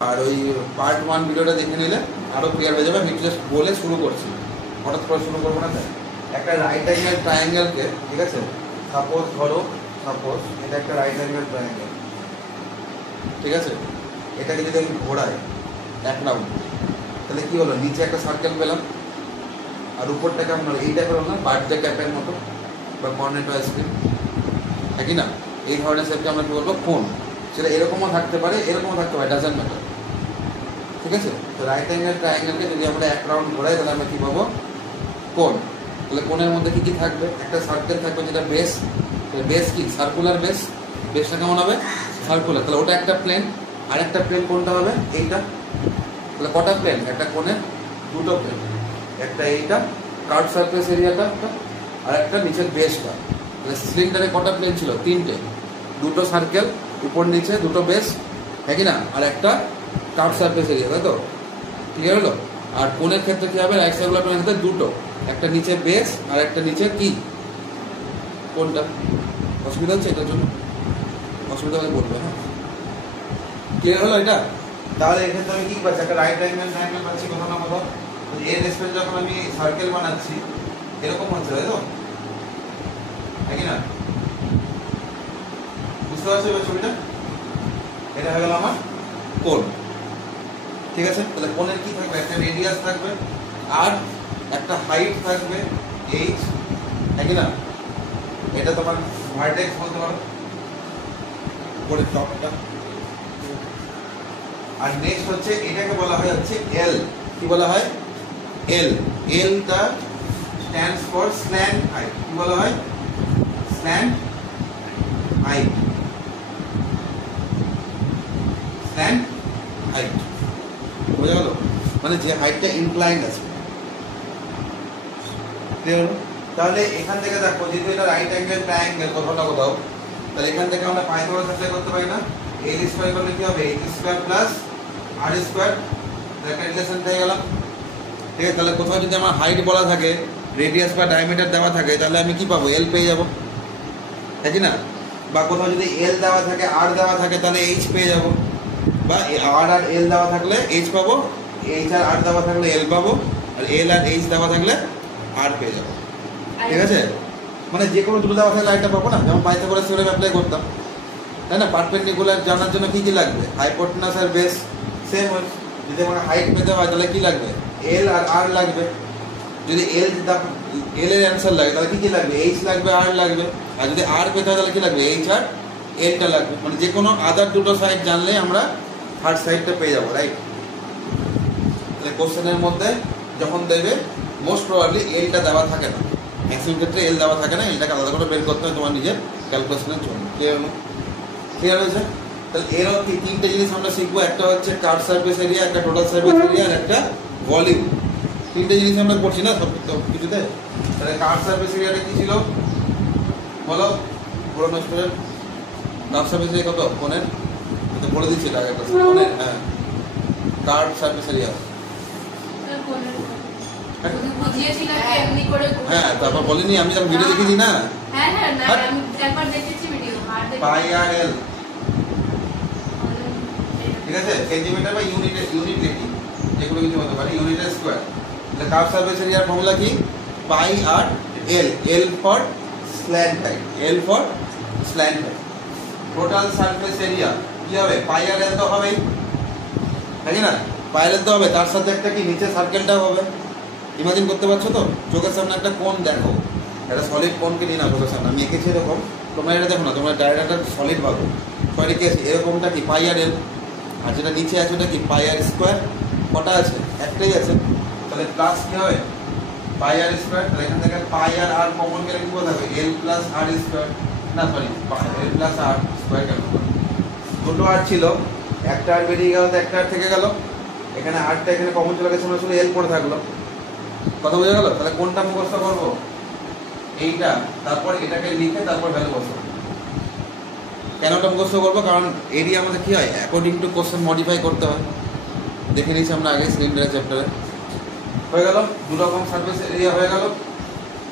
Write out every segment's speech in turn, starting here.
আর ওই পার্ট 1 ভিডিওটা দেখে নিলে আরো ক্লিয়ার হয়ে যাবে। আমি জাস্ট বলে শুরু করছি, হঠাৎ করে শুরু করবো না। তাই একটা রাইট অ্যাঙ্গেল ট্রায়াঙ্গেলকে, ঠিক আছে, সাপোজ এটা একটা রাইট অ্যাঙ্গেল ট্রায়াঙ্গেল, ঠিক আছে, এটাকে যদি আমি ঘোরাই এক রাউন্ড, তাহলে কি হলো, নিচে একটা সার্কেল পেলাম আর উপরটা কেমন হলো, এই টাইপের হলো না, বার্থডে ক্যাপের মতো বা কর্নেটো আইসক্রিম, একই না? এই ধরনের শেপকে আমরা কি বলবো, কোন। সেটা এরকমও থাকতে পারে, এরকমও থাকতে পারে, ডাজন্ট ম্যাটার, ঠিক আছে। তো রাইট অ্যাঙ্গেল ট্রায়াঙ্গেলকে যদি আমরা এক রাউন্ড ঘোরাই তাহলে আমরা কী পাবো, কোন। তাহলে কোণের মধ্যে কী কী থাকবে, একটা সার্কেল থাকবে যেটা বেস, বেস কি সার্কুলার বেস, বেসটা কেমন হবে, সার্কুলার, তাহলে ওটা একটা প্লেন। আর একটা প্লেন কোনটা হবে, এইটা। তাহলে কটা প্লেন, একটা কোণের দুটো প্লেন, একটা এইটা কার্ভ সারফেস এরিয়াটা, আর একটা নিচের বেসটা। তাহলে সিলিন্ডারে কটা প্লেন ছিল, তিনটে, দুটো সার্কেল উপর নিচে, দুটো বেস, হ্যাঁ কি না, আর একটা কার্ভ সারফেস এরিয়া, তাই তো, ক্লিয়ার হলো। আর কোণের ক্ষেত্রে কি হবে, রাইট সার্কুলার প্লেনের ক্ষেত্রে দুটো, একটা নিচে বেস আর একটা নিচে কি, কোনটা। অসুবিধা হচ্ছে এটার জন্য, অসুবিধা হলে বলবে, হ্যাঁ, ক্লিয়ার হলো এটা। তাহলে এক্ষেত্রে আমি কি পাচ্ছি, একটা রাইট অ্যাঙ্গেল ট্রায়াঙ্গেল পাচ্ছি কোথাও না কোথাও। এর রেসপেক্ট যখন আমি সার্কেল বানাচ্ছি এরকম হচ্ছে, তাই তো, নাকি না? বুঝতে পারছো এবার ছবিটা? এটা হয়ে গেল আমার কোণ, ঠিক আছে। তাহলে কোণের কি থাকবে, একটা রেডিয়াস থাকবে আর একটা হাইট থাকবে এইচ, নাকি না? এটা তোমার ভার্টেক্স বলতে পারো, কোণের টপটা। আর নেক্সট হচ্ছে এটাকে বলা হয় হচ্ছে এল, কি বলা হয়, এল। এলটা স্ট্যান্ডস ফর স্ল্যান্ট হাইট, কি বলা হয়, স্ল্যান্ট হাইট, স্ল্যান্ট হাইট, বোঝা গেল? মানে যে হাইটটা ইনক্লাইন্ড আছে, তাহলে এখান থেকে দেখো, যেহেতু এটা রাইট অ্যাঙ্গেল ট্রায়াঙ্গেল কোথাও না কোথাও, তাহলে এখান থেকে আমরা পাইথাগোরাস অ্যাপ্লাই করতে পারি না। এল স্কয়ার করলে কি হবে, এইচ স্কয়ার প্লাস আর স্কয়ার, একটা রিলেশন পেয়ে গেলাম, ঠিক আছে। তাহলে কোথাও যদি আমার হাইট বলা থাকে, রেডিয়াস বা ডায়ামিটার দেওয়া থাকে, তাহলে আমি কি পাবো, এল পেয়ে যাবো, ঠিক না? বা কোথাও যদি এল দেওয়া থাকে, আর দেওয়া থাকে, তাহলে এইচ পেয়ে যাবো, বা আর আর এল দেওয়া থাকলে এইচ পাবো, এইচ আর আর দেওয়া থাকলে এল পাবো, আর এল আর এইচ দেওয়া থাকলে আর পেয়ে যাবো, ঠিক আছে। মানে যে কোনো দুটো দেওয়া থাকলে আরেকটা পাবো না, যেমন পাইথাগোরাস থিওরেম অ্যাপ্লাই করতাম, তাই না? পারপেন্ডিকুলার জানার জন্য কি কি লাগবে, হাইপোটেনাস আর বেস, সেম হয়। যদি আমার হাইট পেতে হয় তাহলে কি লাগবে, এল আর আর লাগবে। যদি এল এর অ্যান্সার লাগে তাহলে কি কি লাগবে, এইচ লাগবে, আর লাগবে। আর যদি আর পেতে হয় তাহলে কি লাগবে, এইচ আর এলটা লাগবে। মানে যে কোনো আদার দুটো সাইড জানলে আমরা থার্ড সাইডটা পেয়ে যাবো, রাইট? তাহলে কোশ্চেনের মধ্যে যখন দেবে মোস্ট প্রবাবলি এলটা দেওয়া থাকে না, ম্যাক্সিমাম ক্ষেত্রে এল দেওয়া থাকে না, এলটাকে আলাদা করে বের করতে হয় তোমার নিজের ক্যালকুলেশনের জন্য। ক্লিয়ার হয়েছে? তাহলে এরও তিনটে জিনিস আমরা শিখবো, একটা হচ্ছে কার্ভ সারফেস এরিয়া, একটা টোটাল সারফেস এরিয়া, আর একটা ভলিউম। তিনটে জিনিস আমরা করছি না সব কিছুতে। তাহলে কার্ভ সারফেস এরিয়াটা কি ছিল বলো, পুরোনো স্টুডেন্ট, কার্ভ সারফেস এরিয়া কত, কোণের, তো বলে দিচ্ছি এটা একটা কোণের, হ্যাঁ, কার্ভ সারফেস এরিয়া, হ্যাঁ, তারপর বলিনি আমি যখন ভিডিও দেখেছি না, পাই আর এল, ঠিক আছে, সেন্টিমিটার বা ইউনিট লিখি, যেগুলো কিছু হতে পারে, ইউনিটের স্কয়ার। তাহলে কার্ভ সারফেস এরিয়ার ফর্মুলা কি, pi r l, l for slant height, l for slant height. Total surface area কি হবে, পাই আর এল তো হবেই, নাকি না? পাই আর এল তো হবে, তার সাথে একটা কি নিচে সার্কেলটাও হবে। ইমাজিন করতে পারছো তো, চোখের সামনে একটা কোণ দেখো, একটা সলিড কোণকে নিয়ে না চোখের সামনে, আমি এঁকেছি এরকম, তোমরা এটা দেখো না, তোমরা ডায়রেক্ট একটা সলিড ভাবো, ছয় রেখে আছে, এরকমটা কি পাই আর এল, আর যেটা নিচে আছে ওটা কি পাই আর স্কোয়ার। কটা আছে, একটাই আছে, তাহলে প্লাস কি হবে, পাই আর স্কোয়ার। তাহলে এখান থেকে পাই আর আর কমন গেলে কি বলতে হবে, এল প্লাস আর স্কোয়ার, না সরি, এল প্লাস আর স্কোয়ার কেন, দুটো আর ছিল, একটা আর বেরিয়ে গেল, তো একটা আর থেকে গেল, এখানে আরটা এখানে কমন চলে গেছে, শুধু এল পড়ে থাকলো, কথা বোঝা গেল? তাহলে কোনটা মুখস্থ করবো, এইটা, তারপর এটাকে লিখে তারপর ভ্যালু বসাবো। কেন ওটা মুখস্থ করবো, কারণ এরিয়া আমাদের কি হয়, অ্যাকর্ডিং টু কোশ্চেন মডিফাই করতে হয়, দেখে নিয়েছি আমরা আগে সিলিন্ডারের চ্যাপ্টারে। হয়ে গেল দু রকম সারফেস এরিয়া হয়ে গেল,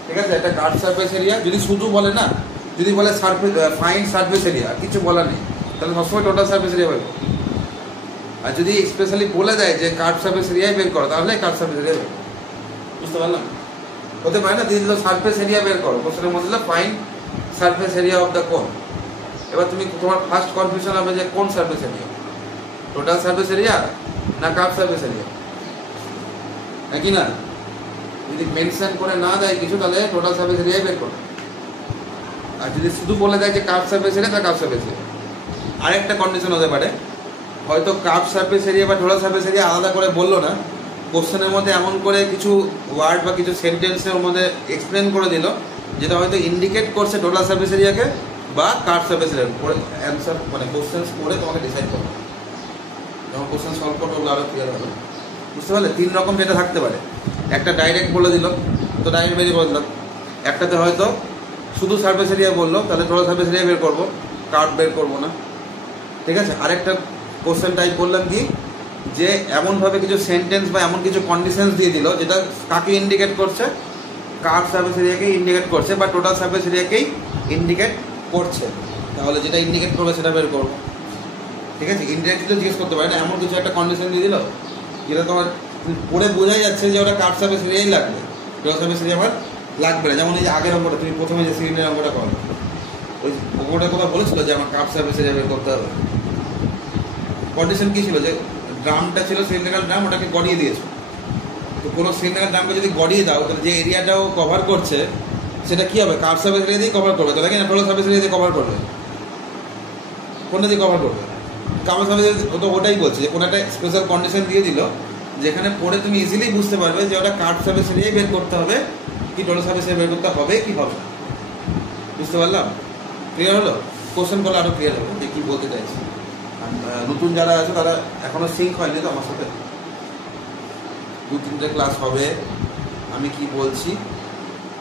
ঠিক আছে। একটা কার্ভ সারফেস এরিয়া, যদি শুধু বলে না, যদি বলে সারফেস ফাইন সারফেস এরিয়া, কিছু বলা নেই, তাহলে সবসময় টোটাল সারফেস এরিয়া হবে। আর যদি স্পেশালি বলে দেয় যে কার্ভ সারফেস এরিয়া বের করো, তাহলে কার্ভ সারফেস এরিয়া বের করো। বুঝতে পারলাম? হতে পারে না দিয়ে দিল সারফেস এরিয়া বের করো, কোশ্চেনের মধ্যে দিল find surface area of the কোন। এবার তুমি তোমার ফার্স্ট কনফিউশন হবে যে কোন surface area, total surface area না কার্ভ সারফেস এরিয়া, নাকি না? যদি মেনশন করে না দেয় কিছু, তাহলে টোটাল সারফেস এরিয়া বের করো। আর যদি শুধু বলে দেয় যে কার্ভ সারফেস এরিয়া, তাহলে কার্ভ সারফেস এরিয়া। আরেকটা কন্ডিশন হতে পারে, হয়তো কার্ভ সারফেস এরিয়া বা টোটাল সারফেস এরিয়া আলাদা করে বললো না, কোশ্চেনের মধ্যে এমন করে কিছু ওয়ার্ড বা কিছু সেন্টেন্সের মধ্যে এক্সপ্লেন করে দিল যেটা হয়তো ইন্ডিকেট করছে টোটাল সারফেস এরিয়াকে বা কার্ভ সারফেস এরিয়া। পরে অ্যান্সার মানে কোশ্চেন্স করে তোমাকে ডিসাইড করো, যখন কোশ্চেন সলভ করো ওগুলো আরও ক্লিয়ার হবে। বুঝতে পারলে? 3 রকম যেটা থাকতে পারে, একটা ডাইরেক্ট বলে দিল তো ডাইরেক্ট বেরিয়ে করে দিলাম, একটাতে হয়তো শুধু সারফেস এরিয়া বললো তাহলে টোটাল সারফেস এরিয়া বের করবো, কার্ভ বের করবো না। ঠিক আছে? আরেকটা কোশ্চেন টাইপ করলাম কি, যে এমনভাবে কিছু সেন্টেন্স বা এমন কিছু কন্ডিশনস দিয়ে দিল যেটা কাকে ইন্ডিকেট করছে, কার্ভ সারফেস এরিয়াকেই ইন্ডিকেট করছে বা টোটাল সারফেস এরিয়াকেই ইন্ডিকেট করছে, তাহলে যেটা ইন্ডিকেট করবে সেটা বের করবো। ঠিক আছে? ইনডিরেক্টলি জিজ্ঞেস করতে পারে না, এমন কিছু একটা কন্ডিশন দিয়ে দিল যেটা তোমার পড়ে বোঝাই যাচ্ছে যে ওটা কার্ভ সারফেস এরিয়াই লাগবে, টোটাল সারফেস এরিয়া আমার লাগবে না। যেমন এই যে আগের অঙ্কটা, তুমি প্রথমে যে সিলিন্ডার অঙ্কটা করো, ওই অঙ্কটার কথা বলেছিল যে আমার কার্ভ সারফেস এরিয়া বের করতে হবে। কন্ডিশন কী ছিল, যে ড্রামটা ছিল সিলিন্ডার ড্রাম, ওটাকে গড়িয়ে দিয়েছো। তো কোনো সিলিন্ডার ড্রামকে যদি গড়িয়ে দাও, তাহলে যে এরিয়াটাও কভার করছে সেটা কী হবে, কার্ভ সারফেস এরিয়া দিয়ে কভার করবে, তাহলে কি না টোটাল সারফেস এরিয়া দিয়ে কভার করবে? কোনটা দিয়ে কভার করবে? কার্ভ সারফেস এরিয়া তো ওটাই বলছে যে কোনো একটা স্পেশাল কন্ডিশন দিয়ে দিল যেখানে পড়ে তুমি ইজিলি বুঝতে পারবে যে ওটা কার্ভ সারফেস এরিয়াই বের করতে হবে কি টোটাল সারফেস এরিয়া বের করতে হবে কি হবে। বুঝতে পারলাম? ক্লিয়ার হলো? কোশ্চেন করলে আরও ক্লিয়ার হবে যে কী বলতে চাইছি। নতুন যারা আছে তারা এখনও সিঙ্ক হয়নি তো আমার সাথে, 2-3টে ক্লাস হবে, আমি কি বলছি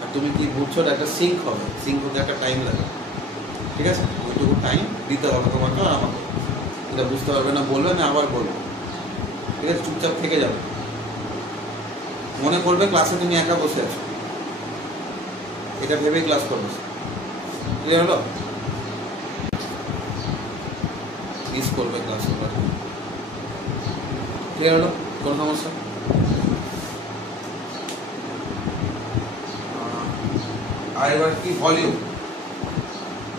আর তুমি কি বুঝছো একটা সিঙ্ক হবে, সিঙ্ক হতে একটা টাইম লাগে। ঠিক আছে? ওইটুকু টাইম দিতে হবে তোমাকে আর আমাকে, এটা বুঝতে পারবে না বলবে, আমি আবার বলবো। ঠিক আছে? চুপচাপ থেকে যাবে, মনে করবে ক্লাসে তুমি একা বসে আছো, এটা ভেবেই ক্লাস করবে। ক্লিয়ার হলো? মিস করবে ক্লাস করবে। ক্লিয়ার হলো? কোনো সমস্যা? আর এবার কি ভলিউম,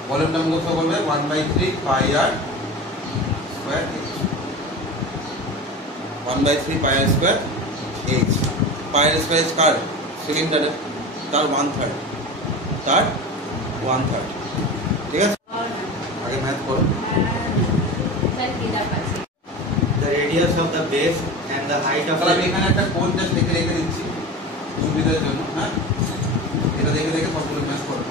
ভলিউমটা মুখস্থ করবে 1/3 pi r square H, 1/3 pi r square H. পাই আর স্কোয়ার এইচ কার? সিলিন্ডারে, তার 1/3, তার 1/3। ঠিক আছে? আগে ম্যাথ করো। The radius of the base and the height of তাহলে আমি এখানে একটা কোণ জাস্ট লিখে রেখে দিচ্ছি সুবিধার জন্য। হ্যাঁ, এটা দেখে দেখে সবগুলো ম্যাথ করো।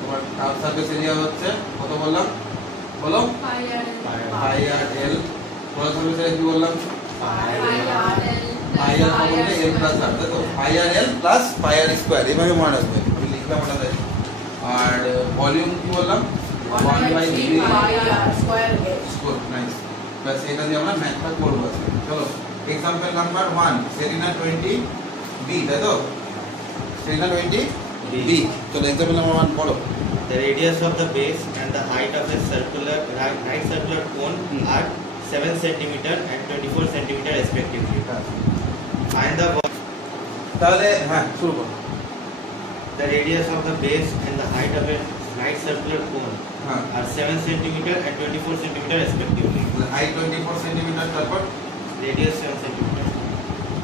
তোমার কার্ভ সারফেস এরিয়া হচ্ছে কত বললাম? বলো পাই আর এল। টোটাল সারফেস এরিয়া কি বললাম? পাই আর বলতে এল প্লাস আর, তাই তো? পাই আর এল প্লাস পাই আর স্কোয়ার, এভাবে মনে রাখবে, আমি লিখলাম ওটা তাই। আর ভলিউম কি বললাম? 1/3 pi r square h. Good, nice. বাস এটা দিয়ে আমরা ম্যাথটা করব আজকে। চলো এক্সাম্পল নাম্বার 1, সেলিনা 20 বি, তাই তো? সেলিনা 20 বি। চলো এক্সাম্পল নাম্বার 1 পড়ো। The radius of the base and the height of a circular right circular cone are 7 cm and 24 cm respectively. Find the তাহলে হ্যাঁ শুরু করো। The radius of the base and the height of a right circular cone are 7 cm and 24 cm respectively. Height 24 cm, তারপর Radius 7 cm.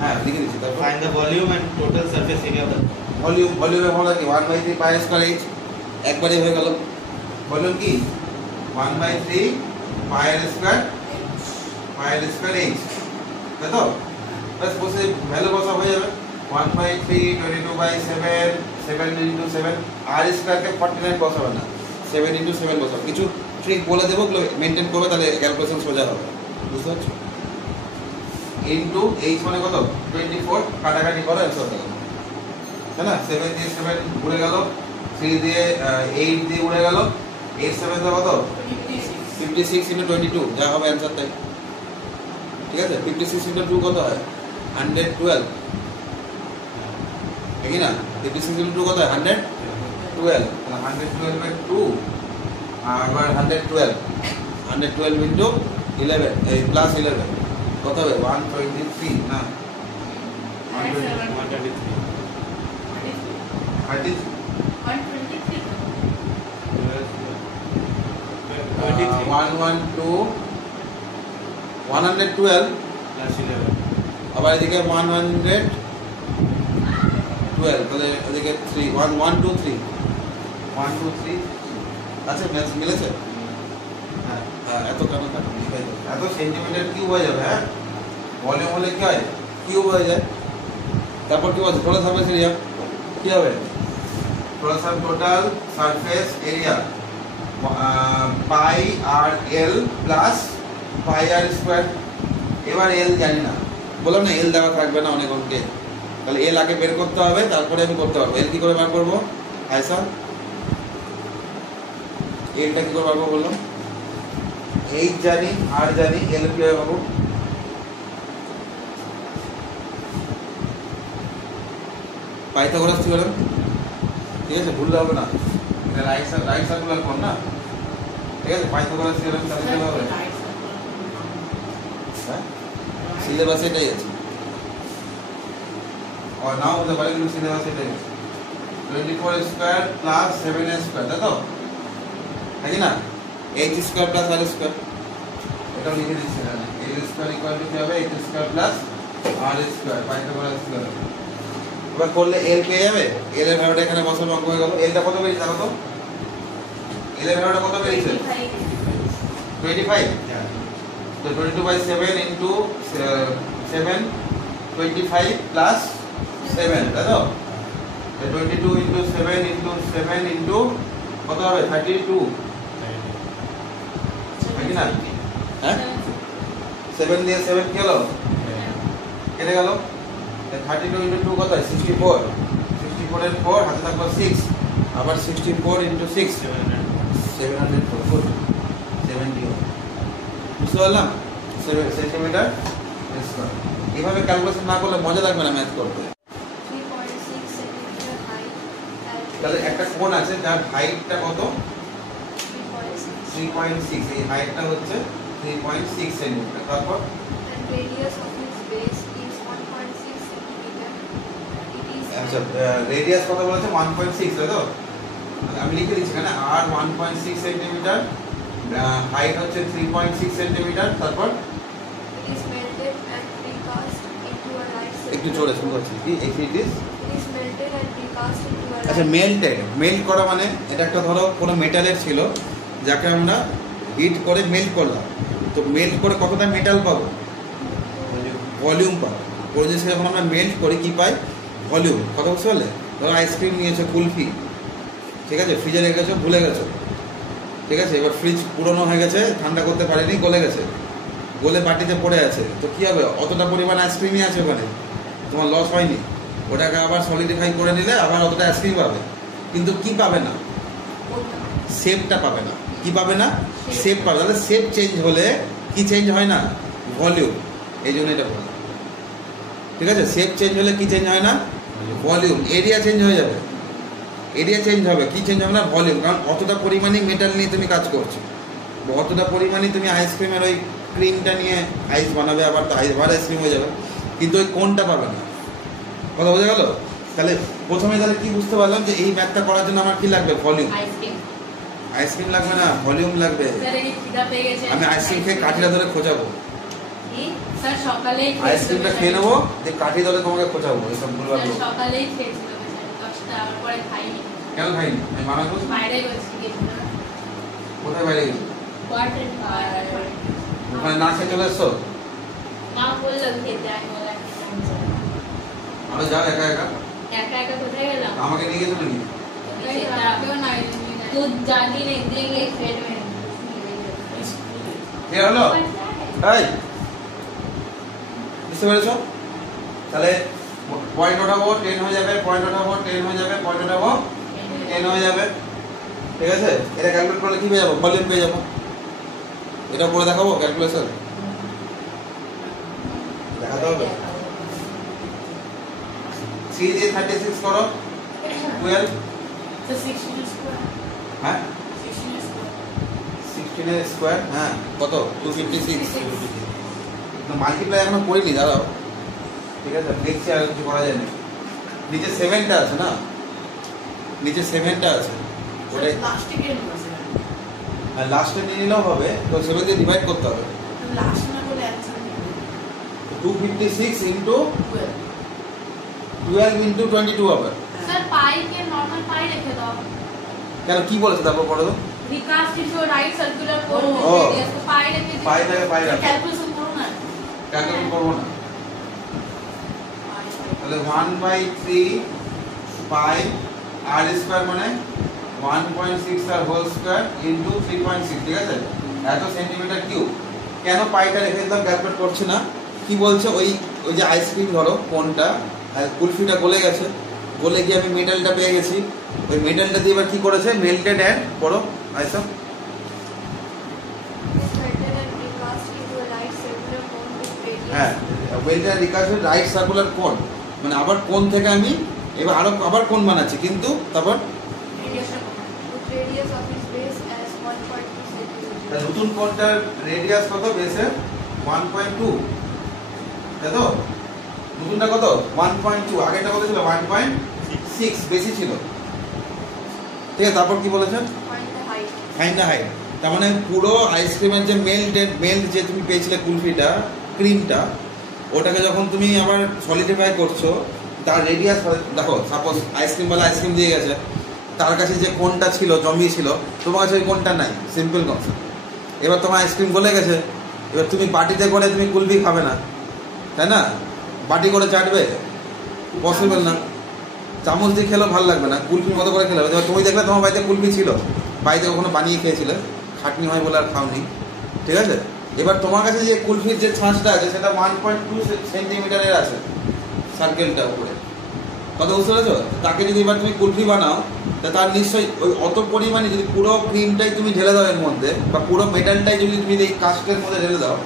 হ্যাঁ লিখে দিচ্ছি। তারপর Find the volume and total surface area of the volume, ভলিউমে বলা কি 1/3 pi আর square H, একবারে হয়ে গেল। ভলিউম কি 1/3 পাই আর স্কয়ার এইচ, তাই তো? বাস বসে ভ্যালু বসা হয়ে যাবে। 1/3 22/7, 7 × 7, আর স্কয়ারকে 49 বসাবে না, 7 × 7 বসাবে। কিছু ট্রিক বলে দেবো, ওগুলো মেনটেন করবে, তাহলে ক্যালকুলেশন সোজা হবে। বুঝতে পারছো? ইনটু এইচ মানে কত? 24, কাটাকাটি করো অ্যান্সার দেবো, তাই না? 7 দিয়ে 7 উড়ে গেল, 3 দিয়ে 8 দিয়ে উড়ে গেল, 8 7 কত? 56 × 22, যা হবে অ্যান্সার তাই। ঠিক আছে? 56 × 2 কত হয়? 112। দেখি না 56 কত হয় 112 তাহলে 112/2 আবার 112 ইন্টু 11 এই প্লাস 11 কত হবে 123 না 123 112 আবার এদিকে 112 তাহলে এদিকে 3 123 আচ্ছা ম্যাথ মিলেছে হ্যাঁ এত কেন কাটো এত সেন্টিমিটার কিউব হয়ে যাবে হ্যাঁ ভলিউম হলে কি হয় কিউব হয়ে যায় তারপর কি বলছে টোটাল সারফেস এরিয়া কি হবে টোটাল সারফেস এরিয়া পাই আর এল প্লাস পাই আর স্কোয়ার এবার এল জানি না বললাম না এল দেওয়া থাকবে না অনেক অঙ্কে তাহলে এল আগে বের করতে হবে তারপরে আমি করতে পারবো এল কি করে বার করবো আয়সা এলটা কি করে পারবো বললাম এইচ জানি আর জানি এল কিভাবে পাবো পাইথাগোরাস থিওরেম ঠিক আছে ভুললে হবে না এটা রাইট সার্কুলার কোণ না ঠিক আছে পাইথাগোরাস থিওরেম তাহলে কি হবে হ্যাঁ সিলেবাস এটাই আছে और नाउ হতে পারে কিন্তু সিলেবাস এটাই আছে 24 স্কয়ার প্লাস 7 স্কয়ার তাই তো নাকি না h square plus r square এটা লিখে দিচ্ছি এখানে l স্কয়ার ইকুয়াল টু কি হবে h square plus r square Pythagoras theorem এবার করলে l পেয়ে যাবে l এর ভ্যালুটা এখানে বসানো অঙ্ক হয়ে গেল l টা কত বেরিয়েছে দেখো তো l এর ভ্যালুটা কত বেরিয়েছে 25 তো 22/7 ইনটু 7 25 প্লাস 7 তাই তো 22 ইনটু 7 ইনটু 7 ইনটু কত হবে 32 নাকি না হ্যাঁ 7 দিয়ে 7 কি হলো কেটে গেল 32 ইনটু 2 কত হয় 64 64 এর 4 হাতে থাকলো 6 আবার 64 ইনটু 6 704 70 বুঝতে পারলাম সেন্টিমিটার স্কয়ার এইভাবে ক্যালকুলেশন না করলে মজা লাগবে না ম্যাথ করতে 3.6 সেন্টিমিটার হাইট তাহলে একটা কোণ আছে যার হাইটটা কত 3.6 3.6 এই হাইটটা হচ্ছে 3.6 সেন্টিমিটার তারপর and radius of its base is 1.6 centimeter. It is আচ্ছা রেডিয়াস কত বলেছে 1.6 তাই তো আমি লিখে দিচ্ছি এখানে আর 1.6 সেন্টিমিটার হাইট হচ্ছে 3.6 সেন্টিমিটার তারপর it is melted and recast into a light একটু circle. জোরে শুনতে পাচ্ছি কি এই it is It is melted and recast into a আচ্ছা light মেল্ট করা মানে এটা একটা ধরো কোনো মেটালের ছিল যাকে আমরা হিট করে মেল্ট করলাম তো মেল্ট করে কতটা মেটাল পাবো ভলিউম পাবো কোনো জিনিসকে যখন আমরা মেল্ট করি কি পাই ভলিউম কথা বুঝতে পারলে ধরো আইসক্রিম নিয়েছো কুলফি ঠিক আছে ফ্রিজে রেখেছো ভুলে গেছো ঠিক আছে এবার ফ্রিজ পুরনো হয়ে গেছে ঠান্ডা করতে পারিনি গলে গেছে গলে বাটিতে পড়ে আছে তো কি হবে অতটা পরিমাণ আইসক্রিমই আছে ওখানে তোমার লস হয়নি ওটাকে আবার সলিডিফাই করে নিলে আবার অতটা আইসক্রিম পাবে কিন্তু কি পাবে না শেপটা পাবে না কি পাবে না শেপ পাবে তাহলে শেপ চেঞ্জ হলে কি চেঞ্জ হয় না ভলিউম এই জন্য এটা বলা ঠিক আছে শেপ চেঞ্জ হলে কি চেঞ্জ হয় না ভলিউম এরিয়া চেঞ্জ হয়ে যাবে এরিয়া চেঞ্জ হবে কি চেঞ্জ হবে না ভলিউম কারণ অতটা পরিমাণে মেটাল নিয়ে তুমি কাজ করছো অতটা পরিমাণে তুমি আইসক্রিমের ওই ক্রিমটা নিয়ে আইস বানাবে আবার তো আবার আইসক্রিম হয়ে যাবে কিন্তু ওই কোনটা পাবে না কথা বোঝা গেল তাহলে প্রথমে তাহলে কি বুঝতে পারলাম যে এই ম্যাথটা করার জন্য আমার কি লাগবে ভলিউম আইসক্রিম লাগবে না ভলিউম লাগবে আমি আইসক্রিম খেয়ে কাঠিটা ধরে খোঁচাবো স্যার সকালেই আইসক্রিমটা খেয়ে নেবো যে কাঠি ধরে তোমাকে খোঁচাবো এইসব ভুলভাল বলবো। সকালেই খেয়েছিল 10টা পরে খাইনি কেন খাইনি আমি মানা করছি বাইরে বসে গেছিলাম কোথায় বাইরে গেছি কোয়ার্টার ওখানে না খেয়ে চলে এসছো মা বললো খেতে আমি বললাম আরো যাও একা একা একা একা কোথায় গেলাম আমাকে নিয়ে গেছো নাকি কেউ নাই তুই জানি নেই দেখে ফেলবে কে হলো এই বুঝতে পেরেছো তাহলে পয়েন্ট ওঠাবো 10 হয়ে যাবে পয়েন্ট ওঠাবো 10 হয়ে যাবে পয়েন্ট ওঠাবো 10 হয়ে যাবে ঠিক আছে এটা ক্যালকুলেট করলে কি পেয়ে যাবো ভলিউম পেয়ে যাবো এটা করে দেখাবো ক্যালকুলেশন দেখাতে হবে 3 দিয়ে 36 করো 12 So 16 square. হ্যাঁ 16 square. 16 এর স্কয়ার হ্যাঁ কত 256 মাল্টিপ্লাই এখনো করিনি দাঁড়াও ঠিক আছে দেখছি আর কিছু করা যায় না নিচে 7টা আছে না নিচে 7টা আছে ওটাই লাস্টে কে নিব স্যার? আর লাস্টে নিয়ে নিলেও হবে তো 7 দিয়ে ডিভাইড করতে হবে লাস্ট না বলে অ্যানসার 256 ইনটু 12 ইনটু 22 হবে স্যার পাই কে নরমাল পাই রেখে দাও। কেন কি বলেছে তারপর পড়ো তো Recast is your right circular cone with Oh. radius. তো পাই রেখে দিও। পাই থেকে পাই রাখো ক্যালকুলেশন করো না। ক্যালকুলেট করবো না পাই। তাহলে 1/3 পাই আর স্কয়ার মানে 1.6 আর হোল স্কয়ার ইনটু 3.6 ঠিক আছে এত সেন্টিমিটার কিউব কেন পাইটা রেখে দিলাম ক্যালকুলেট করছে না কি বলছে ওই ওই যে আইসক্রিম ধরো কোনটা কুলফিটা গলে গেছে গলে গিয়ে আমি মেটালটা পেয়ে গেছি ওই মেটালটা দিয়ে এবার কি করেছে মেল্টেড অ্যান্ড পড়ো আইসা Is melted and recast into a right circular cone with radius. হ্যাঁ ওয়েলটা রিকার্সের রাইট সার্কুলার কোন মানে আবার কোন থেকে আমি এবার আবার কোন বানাচ্ছি কিন্তু তারপর রেডিয়াসটা কত? With radius of its base as 1.2 centimeter. নতুন কোনটার রেডিয়াস কত বেসে 1.2 তাই তো নতুনটা কত 1.2 আগেটা কত ছিল 1.6 বেশি ছিল ঠিক আছে তারপর কি বলেছেন Find the height. Find the height তার মানে পুরো আইসক্রিমের যে মেল্ট যে তুমি পেয়েছিলে কুলফিটা ক্রিমটা ওটাকে যখন তুমি আবার সলিডিফাই করছো তার রেডিয়াস দেখো সাপোজ আইসক্রিমওয়ালা আইসক্রিম দিয়ে গেছে তার কাছে যে কোনটা ছিল জমিয়েছিল তোমার কাছে ওই কোনটা নাই সিম্পল কনসেপ্ট এবার তোমার আইসক্রিম গলে গেছে এবার তুমি বাটিতে করে তুমি কুলফি খাবে না তাই না বাটি করে চাটবে পসিবল না চামচ দিয়ে খেলেও ভালো লাগবে না কুলফির মতো করে খেলে হবে এবার তুমি দেখলে তোমার বাড়িতে কুলফি ছিল বাড়িতে কখনো বানিয়ে খেয়েছিলে খাটনি হয় বলে আর খাওনি ঠিক আছে এবার তোমার কাছে যে কুলফির যে ছাঁচটা আছে সেটা 1.2 সেন্টিমিটারের আছে সার্কেলটা উপরে কথা বুঝতে পেরেছো তাকে যদি এবার তুমি কুলফি বানাও তা তার নিশ্চয়ই ওই অত পরিমাণে যদি পুরো ক্রিমটাই তুমি ঢেলে দাও এর মধ্যে বা পুরো মেটালটাই যদি তুমি এই কাস্টের মধ্যে ঢেলে দাও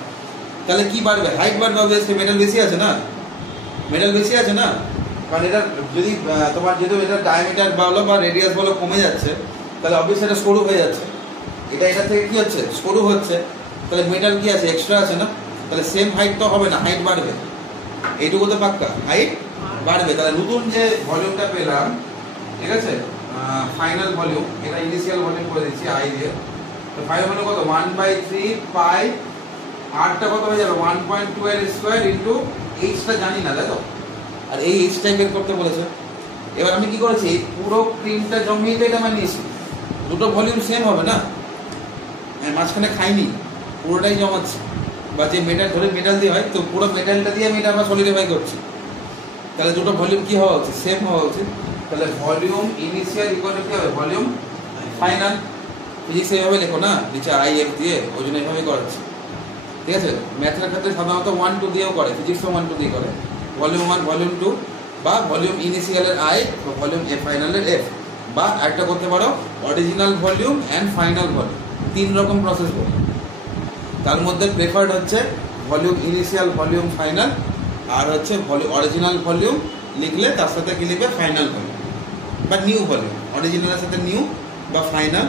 তাহলে কি বাড়বে হাইট বাড়বে অবভিয়াসলি মেটাল বেশি আছে না মেটাল বেশি আছে না কারণ এটা যদি তোমার যেহেতু এটা ডায়ামিটার বলো বা রেডিয়াস বলো কমে যাচ্ছে তাহলে অবভিয়াসলি এটা সরু হয়ে যাচ্ছে এটা থেকে কি হচ্ছে সরু হচ্ছে তাহলে মেটাল কি আছে এক্সট্রা আছে না তাহলে সেম হাইট তো হবে না হাইট বাড়বে এইটুকু তো পাক্কা হাইট বাড়বে তাহলে নতুন যে ভলিউমটা পেলাম ঠিক আছে ফাইনাল ভলিউম এটা ইনিশিয়াল ভলিউম করে দিচ্ছি আই দিয়ে তো ফাইনাল ভলিউম কত 1/3 পাই আরটা কত হয়ে যাবে 1.2 এর স্কয়ার ইনটু এইচটা জানি না তাই তো আর এই এইচটাই বের করতে বলেছে এবার আমি কি করেছি পুরো ক্রিমটা জমিয়ে এটা আমি নিয়েছি দুটো ভলিউম সেম হবে না মাঝখানে খাইনি পুরোটাই জমাচ্ছি বা যে মেটাল ধরে মেটাল দিয়ে হয় তো পুরো মেটালটা দিয়ে আমি এটা আবার সলিডিফাই করছি তাহলে দুটো ভলিউম কি হওয়া উচিত সেম হওয়া উচিত তাহলে ভলিউম ইনিশিয়াল ইকুয়াল টু কি হবে ভলিউম ফাইনাল ফিজিক্স এইভাবে লেখো না নিচে আই এফ দিয়ে ওই জন্য এইভাবেই করাচ্ছি ঠিক আছে ম্যাথের ক্ষেত্রে সাধারণত 1-2 দিয়েও করে ফিজিক্সও 1-2 দিয়ে করে ভলিউম 1 ভলিউম 2 বা ভলিউম ইনিশিয়ালের আই বা ভলিউম এ ফাইনালের এফ বা একটা করতে পারো original volume and final volume তিন রকম প্রসেস বলে তার মধ্যে প্রেফার্ড হচ্ছে ভলিউম ইনিশিয়াল ভলিউম ফাইনাল আর হচ্ছে অরিজিনাল ভলিউম লিখলে তার সাথে কি লিখবে ফাইনাল ভলিউম বা নিউ ভলিউম অরিজিনালের সাথে নিউ বা ফাইনাল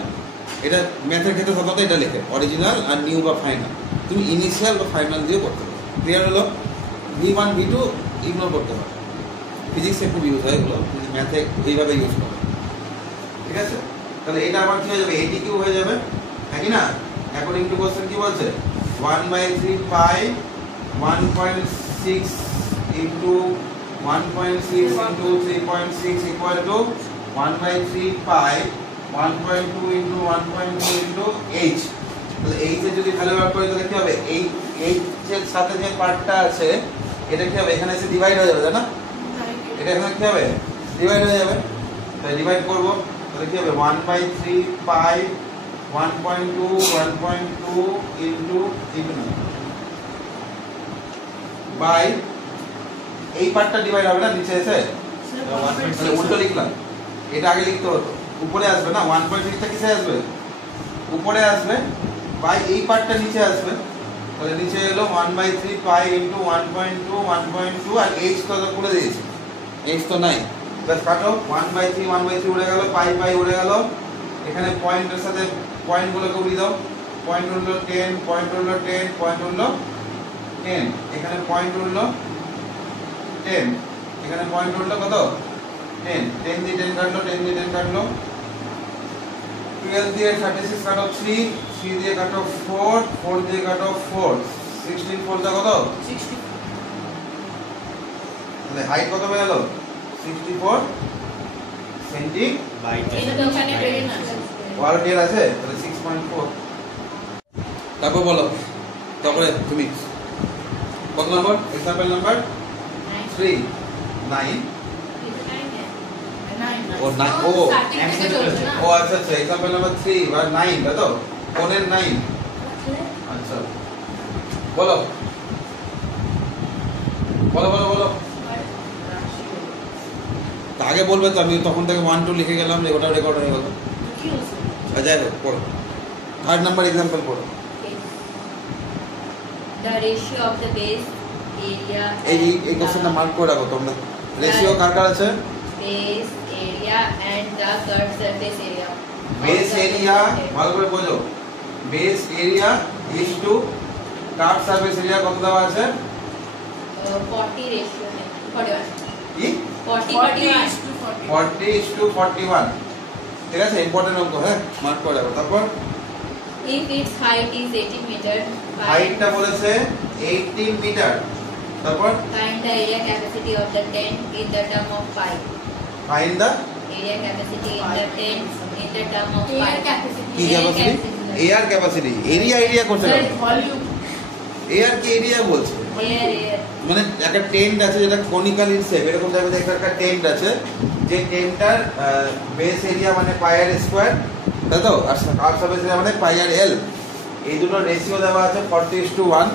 এটা ম্যাথের ক্ষেত্রে সাধারণত এটা লেখে অরিজিনাল আর নিউ বা ফাইনাল তুমি ইনিশিয়াল বা ফাইনাল দিয়ে করতে পারো ক্লিয়ার হলো V1 V2 ইগনোর করতে পারো ফিজিক্সে খুব ইউজ হয় এগুলো ম্যাথে এইভাবে ইউজ করে ঠিক আছে তাহলে এটা আবার কি হয়ে যাবে এটি কিউ হয়ে যাবে নাকি না অ্যাকর্ডিং টু কোশ্চেন কি বলছে 1/3 পাই 1.6 into 1.6 into 3.6 equal to 1/3 pi 1.2 into 1.2 into h তাহলে h এর যদি ভ্যালু বার করি তাহলে কি হবে এই h এর সাথে যে পার্টটা আছে এটা কি হবে এখানে এসে ডিভাইড হয়ে যাবে তাই না এটা এখানে কি হবে ডিভাইড হয়ে যাবে তাই ডিভাইড করব তাহলে কি হবে 1/3 পাই 1.2 ইনটু বাই এই পার্টটা ডিভাইড হবে না নিচে এসে তাহলে উল্টো লিখলাম এটা আগে লিখতে হতো উপরে আসবে না 1.6 টা কিসে আসবে উপরে আসবে বাই এই পার্টটা নিচে আসবে তাহলে নিচে এলো 1/3 পাই ইনটু 1.2 আর h তো করে দিয়েছি এইচ তো নাই, জাস্ট কাটো 1/3 1/3 উড়ে গেল, পাই পাই উড়ে গেল, এখানে পয়েন্টের সাথে পয়েন্টগুলোকে উড়িয়ে দাও, পয়েন্ট উড়লো 10, পয়েন্ট উড়লো 10, পয়েন্ট উড়লো 10, এখানে পয়েন্ট উড়লো 10, এখানে পয়েন্ট উড়লো কত 10, 10 দিয়ে 10 কাটলো, 10 দিয়ে 10 কাটলো, 12 দিয়ে 36 কাটো 3, 3 দিয়ে কাটো 4, 4 দিয়ে কাটো 4, 16 4 দা কত 60 তাহলে হাইট কত হয়ে গেল 64 সেন্টি। By এটা তো ওখানে বেরিয়ে না ওয়াল টের আছে তাহলে 6.4। তারপর বলো, তারপরে তুমি কত নাম্বার এক্সাম্পল নাম্বার 3 9 ও 9 ও স্টার্টিং থেকে চলছে না ও আচ্ছা আচ্ছা এক্সাম্পল নাম্বার 3 বা 9 তাই তো কোণের 9 আচ্ছা বলো বলো বলো বলো তা আগে বলবে তো, আমি তখন থেকে 1 2 লিখে গেলাম যে ওটা রেকর্ড হয়ে গেল। কি হচ্ছে যাই হোক পড়ো, থার্ড নাম্বার এক্সাম্পল পড়ো। The ratio of the base area এই and এই কোশ্চেনটা the মার্ক করে রাখো তোমরা। রেশিও কার কার আছে? base area and the curved surface area of base the area project. ভালো করে বোঝো, base area is to curve surface area কত দেওয়া আছে? 40 ratio है 41 কি 40 41 40:41 ঠিক আছে, ইম্পর্টেন্ট অঙ্ক, হ্যাঁ মার্ক করে রাখো। তারপর if its height is 18 meter হাইটটা বলেছে 18 মিটার, তারপর find the area capacity of the tent in the term of pi find the area capacity in the tent in the term of pi Air capacity. কি capacity? Air capacity. Area area করতে হবে, volume air কি area বলছে? air মানে একটা tent আছে যেটা conical in shape, এরকম টাইপের একটা টেন্ট আছে, যে টেন্টটার বেস এরিয়া মানে পাই আর স্কয়ার, তাই তো, আর কার্ভ সারফেস এরিয়া মানে পাই আর এল। এই দুটো রেশিও দেওয়া আছে 40:1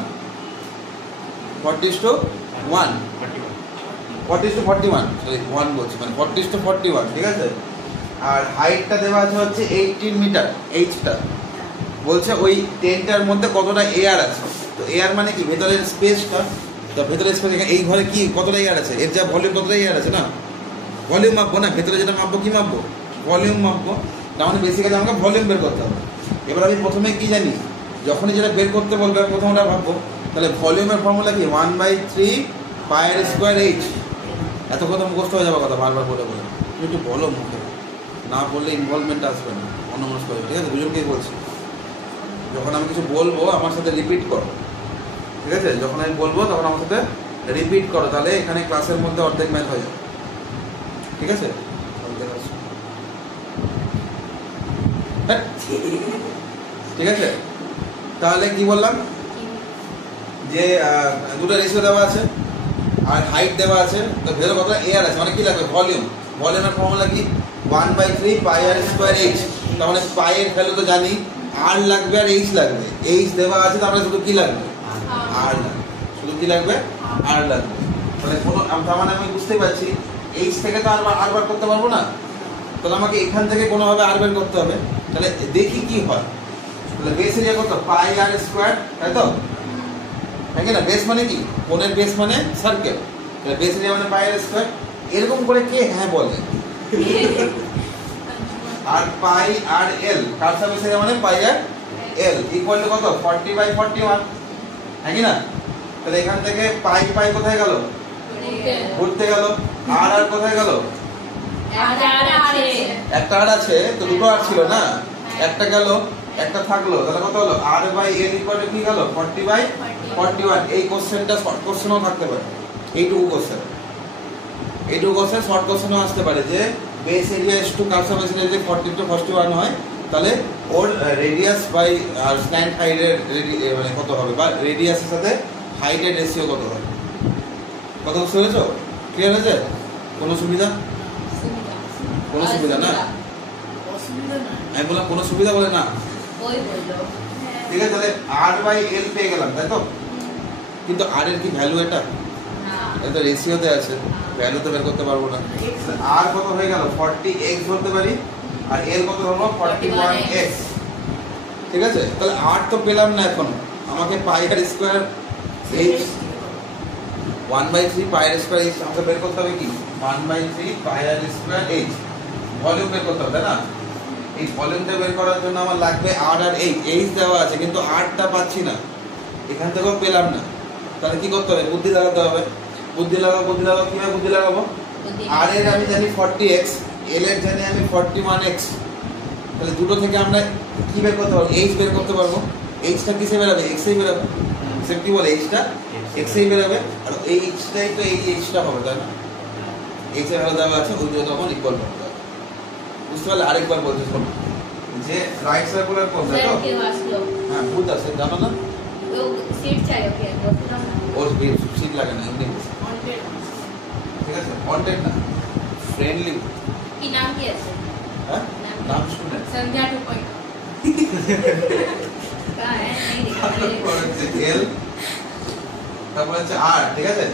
40:1 40:41 সরি 1 বলছি, মানে 40:41 ঠিক আছে। আর হাইটটা দেওয়া আছে হচ্ছে 18 মিটার, এইচটা বলছে ওই টেন্টটার মধ্যে কতটা এয়ার আছে। তো এয়ার মানে কি ভেতরের স্পেসটা, তো ভেতরের স্পেস এই ঘরে কি কতটা এয়ার আছে, এর যা ভলিউম ততটা এয়ার আছে না, ভলিউম মাপবো না, ভেতরে যেটা মাপবো কি মাপবো ভলিউম মাপবো, তার মানে বেসিক্যালি আমাকে ভলিউম বের করতে হবে। এবার আমি প্রথমে কি জানি, যখনই যেটা বের করতে বলবে আমি প্রথমে ওটা ভাববো, তাহলে ভলিউমের ফর্মুলা কি 1/3 পাই আর স্কয়ার এইচ। এত কথা মুখস্থ হয়ে যাবে কথা বারবার বলে বলে, তুমি একটু বলো মুখে, না বললে ইনভলভমেন্ট আসবে না, অন্যমনস্ক হবে, ঠিক আছে দুজনকেই বলছি। যখন আমি কিছু বলবো আমার সাথে রিপিট করো, ঠিক আছে, যখন আমি বলবো তখন আমার সাথে রিপিট করো, তাহলে এখানে ক্লাসের মধ্যে অর্ধেক ম্যাচ হয়ে যাবে, ঠিক আছে। হ্যাঁ, ঠিক আছে, তাহলে কি বললাম যে দুটো রেশিও দেওয়া আছে আর হাইট দেওয়া আছে, তো ভেতরে কতটা এয়ার আছে মানে কি লাগবে ভলিউম, ভলিউমের ফর্মুলা কি 1/3 পাই আর স্কয়ার এইচ, তার মানে পাই এর ভ্যালু তো জানি, আর লাগবে আর এইচ লাগবে, এইচ দেওয়া আছে, তারপরে শুধু কি লাগবে আর লাগবে, শুধু কি লাগবে আর লাগবে। তাহলে কোনো তার মানে আমি বুঝতে পারছি এইচ থেকে তো আর বার করতে পারবো না, তাহলে আমাকে এখান থেকে কোনোভাবে আর বের করতে হবে। তাহলে দেখি কি হয়, তাহলে বেস এরিয়া কত পাই আর স্কয়ার, তাই তো, তাই না, বেস মানে কি কোণের বেস মানে সার্কেল, তাহলে বেস এরিয়া মানে পাই আর স্কয়ার। এরকম করে কে হ্যাঁ বলে, আর পাই আর এল কার সারফেস এরিয়া মানে পাই আর এল ইকুয়াল টু কত 40/41, হ্যাঁ কি না। তাহলে এখান থেকে পাই পাই কোথায় গেল, ঘুরতে গেল, আর আর কোথায় গেল, একটা আর আছে, তো দুটো আর ছিল না, একটা গেল একটা থাকলো, তাহলে কত হলো আর বাই এল ইকুয়াল টু কি গেল 40/41। এই কোশ্চেনটা শর্ট কোশ্চেনও থাকতে পারে, এইটুকু কোশ্চেন শর্ট কোশ্চেনও আসতে পারে যে base area is to curve surface area যে 40:41 হয়, তাহলে ওর রেডিয়াস বাই আর স্ল্যান্ট হাইটের মানে কত হবে, বা রেডিয়াসের সাথে হাইটের রেশিও কত হবে। কত বুঝতে পেরেছো, ক্লিয়ার হয়েছে? কোনো সুবিধা কোনো সুবিধা না, অসুবিধা না আমি বললাম কোনো সুবিধা বলে না, ওই বললো ঠিক আছে। তাহলে আর বাই এল পেয়ে গেলাম, তাই তো, কিন্তু আর এর কি ভ্যালু, এটা এটা রেশিওতে আছে, ভ্যালু তো বের করতে পারবো না। আর কত হয়ে গেল 40x বলতে পারি, আর এল কত ধরবো 41x, ঠিক আছে। তাহলে আর তো পেলাম না এখন, আমাকে পাই আর স্কয়ার এইচ 1/3 পাই আর স্কয়ার এইচ আমাকে বের করতে হবে কি 1/3 পাই আর স্কয়ার এইচ ভলিউম বের করতে হবে তাই না এই ভলিউমটা বের করার জন্য আমার লাগবে আর আর এইচ দেওয়া আছে কিন্তু আরটা পাচ্ছি না এখান থেকেও পেলাম না তাহলে কি করতে হবে বুদ্ধি লাগাতে হবে বুদ্ধি লাগাবো কিভাবে বুদ্ধি লাগাবো আর এর আমি জানি 40x এল এর জানি আমি 41x তাহলে দুটো থেকে আমরা কি বের করতে পারবো এইচ বের করতে পারবো এইচটা কিসে বেরোবে x এই বেরোবে সে কি বলে এইচটা x এই বেরোবে আর এই এইচটাই তো এই এইচটা হবে তাই না এইচ এর ভ্যালু দেওয়া আছে ওই দুটো তখন ইকুয়াল করতে হবে বুঝতে পারলে আরেকবার বলছি শোনো যে রাইট সার্কুলার কোণ তাই তো হ্যাঁ বুঝ আছে জানো না तो सीट चाहिए क्या बोलते ना ওর সিট লাগে না এমনি ঠিক আছে কন্টেন্ট না ফ্রেন্ডলি कि नाम क्या है হ্যাঁ নাম শুনে संध्या 2.0 कहाँ है नहीं दिखा मैंने এল তারপর হচ্ছে আর ঠিক আছে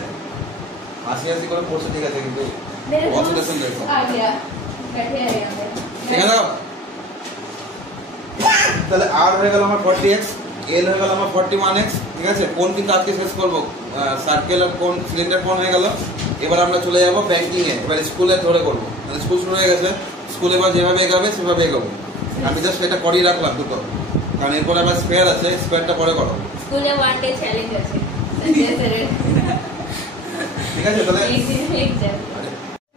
হাসি হাসি করে পড়ছে ঠিক আছে কিন্তু मेरे Observation देखो। आ गया बैठे हैं यहाँ पे ঠিক আছে তাহলে আর হয়ে গেল আমার 40x এল হয়ে গেল আমার 41x ঠিক আছে কোন কিন্তু আজকে শেষ করব সার্কেল আর কোন সিলিন্ডার কোন হয়ে গেল এবার আমরা চলে যাব ব্যাংকিং এ এবার স্কুলে ধরে করব মানে স্কুল শুরু হয়ে গেছে স্কুলে এবার যেভাবে এগাবে সেভাবে এগাবো আমি জাস্ট এটা করেই রাখলাম দুটো কারণ এরপর আবার স্কয়ার আছে স্কয়ারটা পরে করো स्कूल में वन डे चैलेंज है संजय सर ঠিক আছে তাহলে एक दिन में एक जब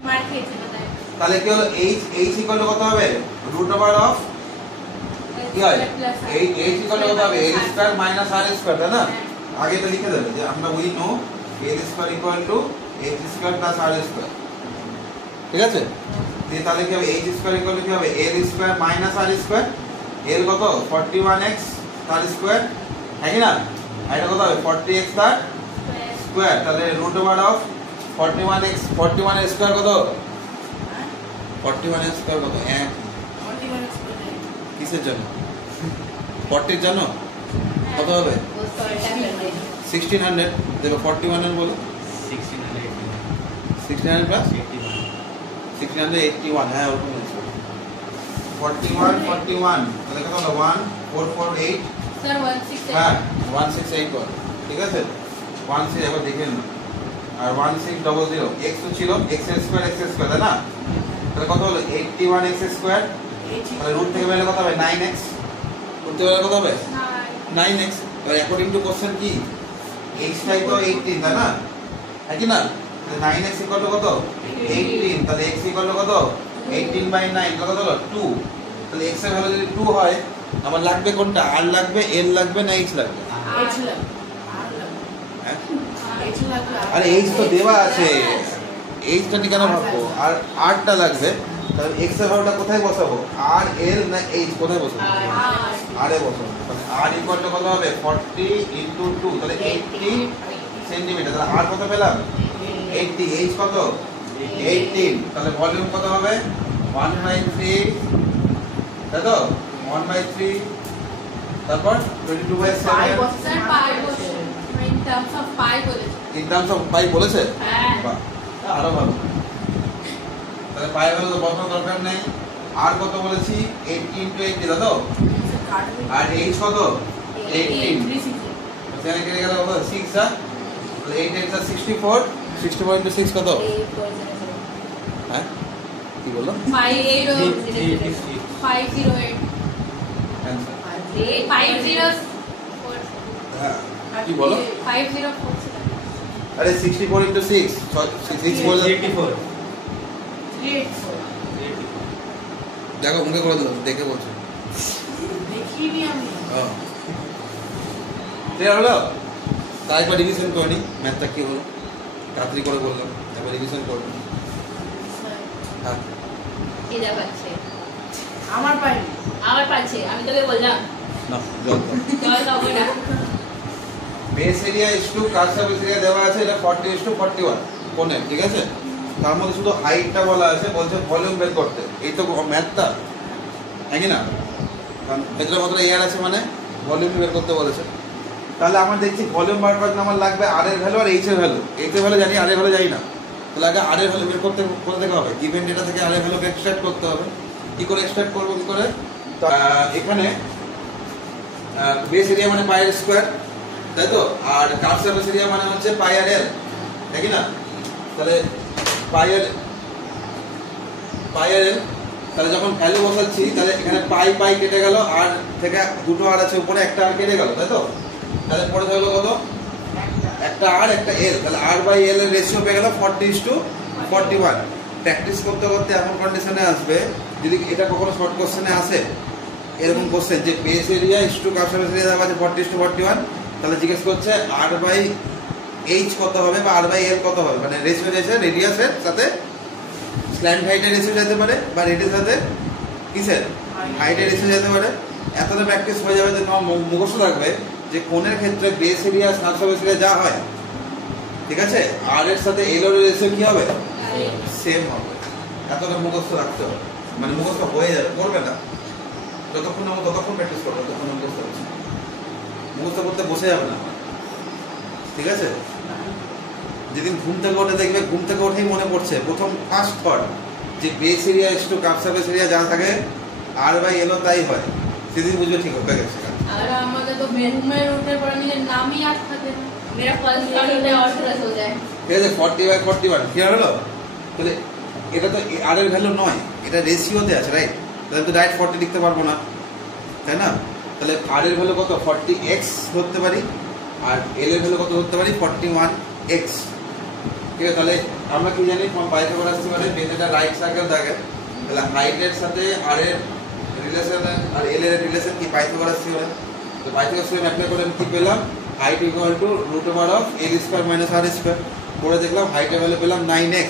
मार खेलते बताए তাহলে কি হলো h ইকুয়াল কত হবে রুট ওভার অফ কি হয় h ইকুয়াল কত হবে a square minus r square তাই না আগে তো লিখে দেবে যে আমরা we know a square equal to h square plus r square ঠিক আছে দিয়ে তাহলে কি হবে h স্কয়ার ইকুয়াল কি হবে a square minus r square l কত 41x তার স্কয়ার হ্যাঁ কি না আর এটা কত হবে 40x তার স্কয়ার তাহলে রুট ওভার অফ 41x 41 এর স্কয়ার কত 41 এর স্কয়ার কত 1 কিসের জন্য 40 এর জন্য কত হবে वो सॉल्टा करने 1600 দেখো 41 এর বলো 1600 প্লাস 1681 হ্যাঁ ওরকম আছে 41 তাহলে কত হলো 1448 सर 168 হ্যাঁ 1681 ঠিক আছে 16 একবার দেখে নিন আর 1600 x তো ছিল x স্কয়ার তাই না তাহলে কত হলো 81x স্কয়ার তাহলে রুট থেকে বের কত হবে 9x রুট থেকে বের কত হবে 9x এবার অ্যাকর্ডিং টু কোশ্চেন কি x টাই তো 18 তাই না হ্যাঁ কি না তাহলে 9x ইকুয়াল টু কত 18 তাহলে x ইকুয়াল টু কত 18/9 কত হলো 2 তাহলে x এর ভ্যালু যদি 2 হয় আমার লাগবে কোনটা r লাগবে l লাগবে না h লাগবে হ্যাঁ আরে h তো দেওয়া আছে h টা নিয়ে কেন ভাববো আর r টা লাগবে তাহলে x এর ভ্যালুটা কোথায় বসাবো r l না h কোথায় বসাবো r এ বসাবো তাহলে r ইকুয়াল টু কত হবে 40 ইনটু 2 তাহলে 80 সেন্টিমিটার তাহলে r কত পেলাম 80 h কত 18 তাহলে ভলিউম কত হবে 1/3 তাই তো 1/3 তারপর 22/7 सर पाई बोले इन टर्म्स ऑफ पाई बोले ইন টার্মস অফ পাই বলেছে হ্যাঁ বাহ আরো ভালো তাহলে পাই হলো তো বসানোর দরকার নেই আর কত বলেছি 18 ইনটু 80 দাও তো আর h কত 18 সেখানে কেটে গেল কত 6 তাহলে 8 8 64 64 ইনটু 6 কত হ্যাঁ কি বললো 508 অ্যানসার 504 হ্যাঁ কি বলো 504 আরে 64 ইনটু 6 6 বলে 84 দেখো মুখে করে দিলাম দেখে বলছো দেখিনি আমি ক্লিয়ার হলো তাই একবার রিভিশন করে নি ম্যাথটা কি হলো তাড়াতাড়ি করে বললাম একবার রিভিশন করবেন হ্যাঁ इधर बच्चे আমার পাই আমার পাচ্ছে আমি তোকে বললাম না জল চল তবে না base area is to car surface area দেওয়া আছে এটা 40:41 কোণে ঠিক আছে তার মধ্যে শুধু হাইটটা বলা আছে বলছে ভলিউম বের করতে এই তো ম্যাথটা হ্যাঁ কি না কারণ ভেতরে কতটা এয়ার আছে মানে ভলিউম বের করতে বলেছে তাহলে আমরা দেখছি ভলিউম বার করার জন্য আমার লাগবে আর এর ভ্যালু আর এইচ এর ভ্যালু এইচ এর ভ্যালু জানি আর এর ভ্যালু জানি না তাহলে আগে আর এর ভ্যালু বের করতে কোথা থেকে হবে গিভেন ডেটা থেকে আর এর ভ্যালু এক্সট্রাক্ট করতে হবে কি করে এক্সট্রাক্ট করব কি করে এখানে বেস এরিয়া মানে পাই আর স্কয়ার তাই তো আর কার্ভ সারফেস এরিয়া মানে হচ্ছে পাই আর এল দেখি না? তাহলে পাই আর এল, তাহলে যখন ভ্যালু বসাচ্ছি তাহলে এখানে পাই পাই কেটে গেল, আর থেকে দুটো আর আছে উপরে, একটা আর কেটে গেল, তাই তো? তাহলে পরে থাকলো কত? একটা আর একটা এল, তাহলে আর বাই এল এর রেশিও পেয়ে গেল 40:41। প্র্যাকটিস করতে করতে এমন কন্ডিশনে আসবে, যদি এটা কখনো শর্ট কোশ্চেনে আসে এরকম কোশ্চেন যে base area is to cup surface area দেওয়া আছে 40:41, তাহলে জিজ্ঞেস করছে আর বাই এইচ কত হবে বা আর বাই এল কত হবে, মানে রেশিও যেছে রেডিয়াসের সাথে স্ল্যান্ট হাইটের রেশিও যেতে পারে, বা রেডিয়াসের সাথে কিসের হাইটের রেশিও যেতে পারে। এতটা প্র্যাকটিস হয়ে যাবে যে তোমার মুখস্থ থাকবে যে কোণের ক্ষেত্রে বেস এরিয়া সারফেস এরিয়া যা হয়, ঠিক আছে, আর এর সাথে এল এর রেশিও কি হবে? সেম হবে। এতটা মুখস্থ রাখতে হবে, মানে মুখস্থ হয়ে যাবে, করবে না যতক্ষণ না ততক্ষণ প্র্যাকটিস করবে, ততক্ষণ মুখস্থ হচ্ছে, মুখস্থ করতে বসে যাবে না, ঠিক আছে? যেদিন ঘুম থেকে ওঠে দেখবে, ঘুম থেকে ওঠেই মনে পড়ছে প্রথম ফার্স্ট থট যে base area is to cup surface area যা থাকে আর বাই এল তাই হয়, সেদিন বুঝবে ঠিক হয়ে গেছে। और हमारे तो बेडरूमेर उठे पर मेरे नाम ही याद থাকে না मेरा फर्स्ट राउंड में और प्लस हो जाए। ঠিক আছে, 40/41 কি হলো? তাহলে এটা তো আর এর ভ্যালু নয়, এটা রেশিওতে আছে, রাইট? তাহলে তো ডাইরেক্ট 40 লিখতে পারবো না, তাই না? তাহলে আর এর ভ্যালু কত? 40x ধরতে পারি, আর এল এর ভ্যালু কত ধরতে পারি? 41x। ঠিক আছে, তাহলে আমরা কি জানি পাইথাগোরাস থিওরেমে বেসটা রাইট সার্কেল থাকে, তাহলে হাইটের সাথে আর এর রিলেশন আর এল এর রিলেশন কি? Pythagoras theorem. তো পাইথাগোরাস থিওরেম অ্যাপ্লাই করে কি পেলাম? Height equal to √(l² - r²) করে দেখলাম হাইটের ভ্যালু পেলাম 9x,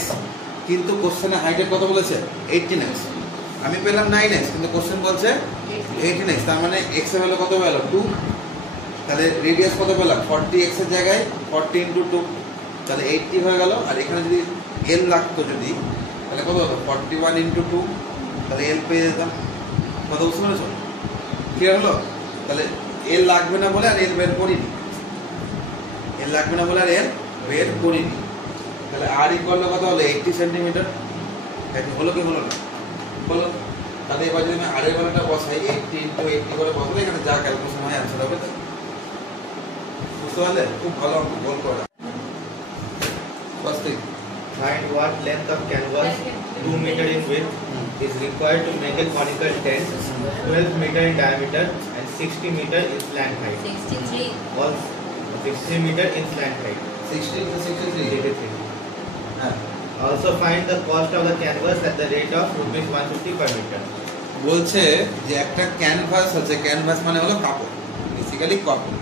কিন্তু কোশ্চেনে হাইটের কত বলেছে? 18x। আমি পেলাম 9x, কিন্তু কোশ্চেন বলছে 18x, তার মানে x এর ভ্যালু কত পেলাম? 2। তাহলে রেডিয়াস কত পেলাম? 40x এর জায়গায় 40 × 2, তাহলে 80 হয়ে গেল। আর এখানে যদি এল লাগতো যদি, তাহলে কত হতো? 41 × 2, তাহলে এল পেয়ে যেতাম। কত বুঝতে পেরেছ? ক্লিয়ার হলো? তাহলে এল লাগবে না বলে আর এল বের করিনি, এল লাগবে না বলে আর এল বের করিনি। তাহলে আর ইকুয়াল কত হলো? 80 সেন্টিমিটার। হলো কি হলো না? হলো। তাহলে এবার যদি আমি আর এর ভ্যালুটা বসাই 80 × 80 করে বসালে এখানে যা ক্যালকুলেশন হয় অ্যান্সার হবে। তাই বুঝতে পারলে? খুব ভালো অঙ্ক, গোল করা। Find what length of canvas 2 meter in width is required to make a conical tent 12 meter in diameter and 60 meter in slant height. 63. All 60 meter in slant height. 60 to 63. 83. হ্যাঁ, Also find the cost of the canvas at the rate of ₹150 per meter. বলছে যে একটা canvas আছে, canvas মানে হলো কাপড়, basically কাপড়।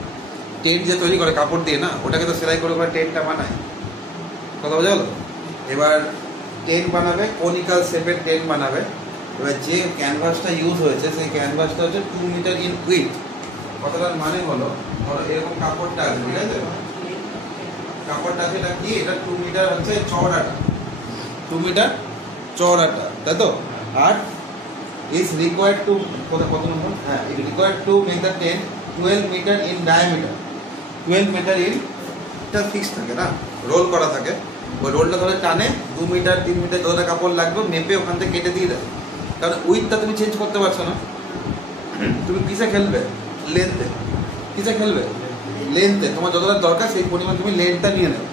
Tent যে তৈরি করে কাপড় দিয়ে না, ওটাকে তো সেলাই করে করে টেন্টটা বানায়, কথা বোঝা গেল? এবার টেন্ট বানাবে, কনিক্যাল শেপের টেন্ট বানাবে। এবার যে ক্যানভাসটা ইউজ হয়েছে সেই ক্যানভাসটা হচ্ছে 2 মিটার ইন উইথ। কথাটার মানে হলো, ধরো এরকম কাপড়টা আছে, ঠিক আছে, কাপড়টা আছে, এটা কি? এটা 2 মিটার হচ্ছে চওড়াটা, 2 মিটার চওড়াটা, তাই তো? আর is required to কত নম্বর? হ্যাঁ, it required to make the tent 12 meter in diameter, 12 meter in, এটা ফিক্স থাকে না, রোল করা থাকে, ওই রোলটা ধরে টানে 2 মিটার 3 মিটার যতটা কাপড় লাগবে মেপে ওখান থেকে কেটে দিয়ে দেবে। কারণ উইথটা তুমি চেঞ্জ করতে পারছো না, তুমি কিসে খেলবে? লেন্থে। কিসে খেলবে? লেন্থে। তোমার যতটা দরকার সেই পরিমাণ তুমি লেন্থটা নিয়ে নেবে,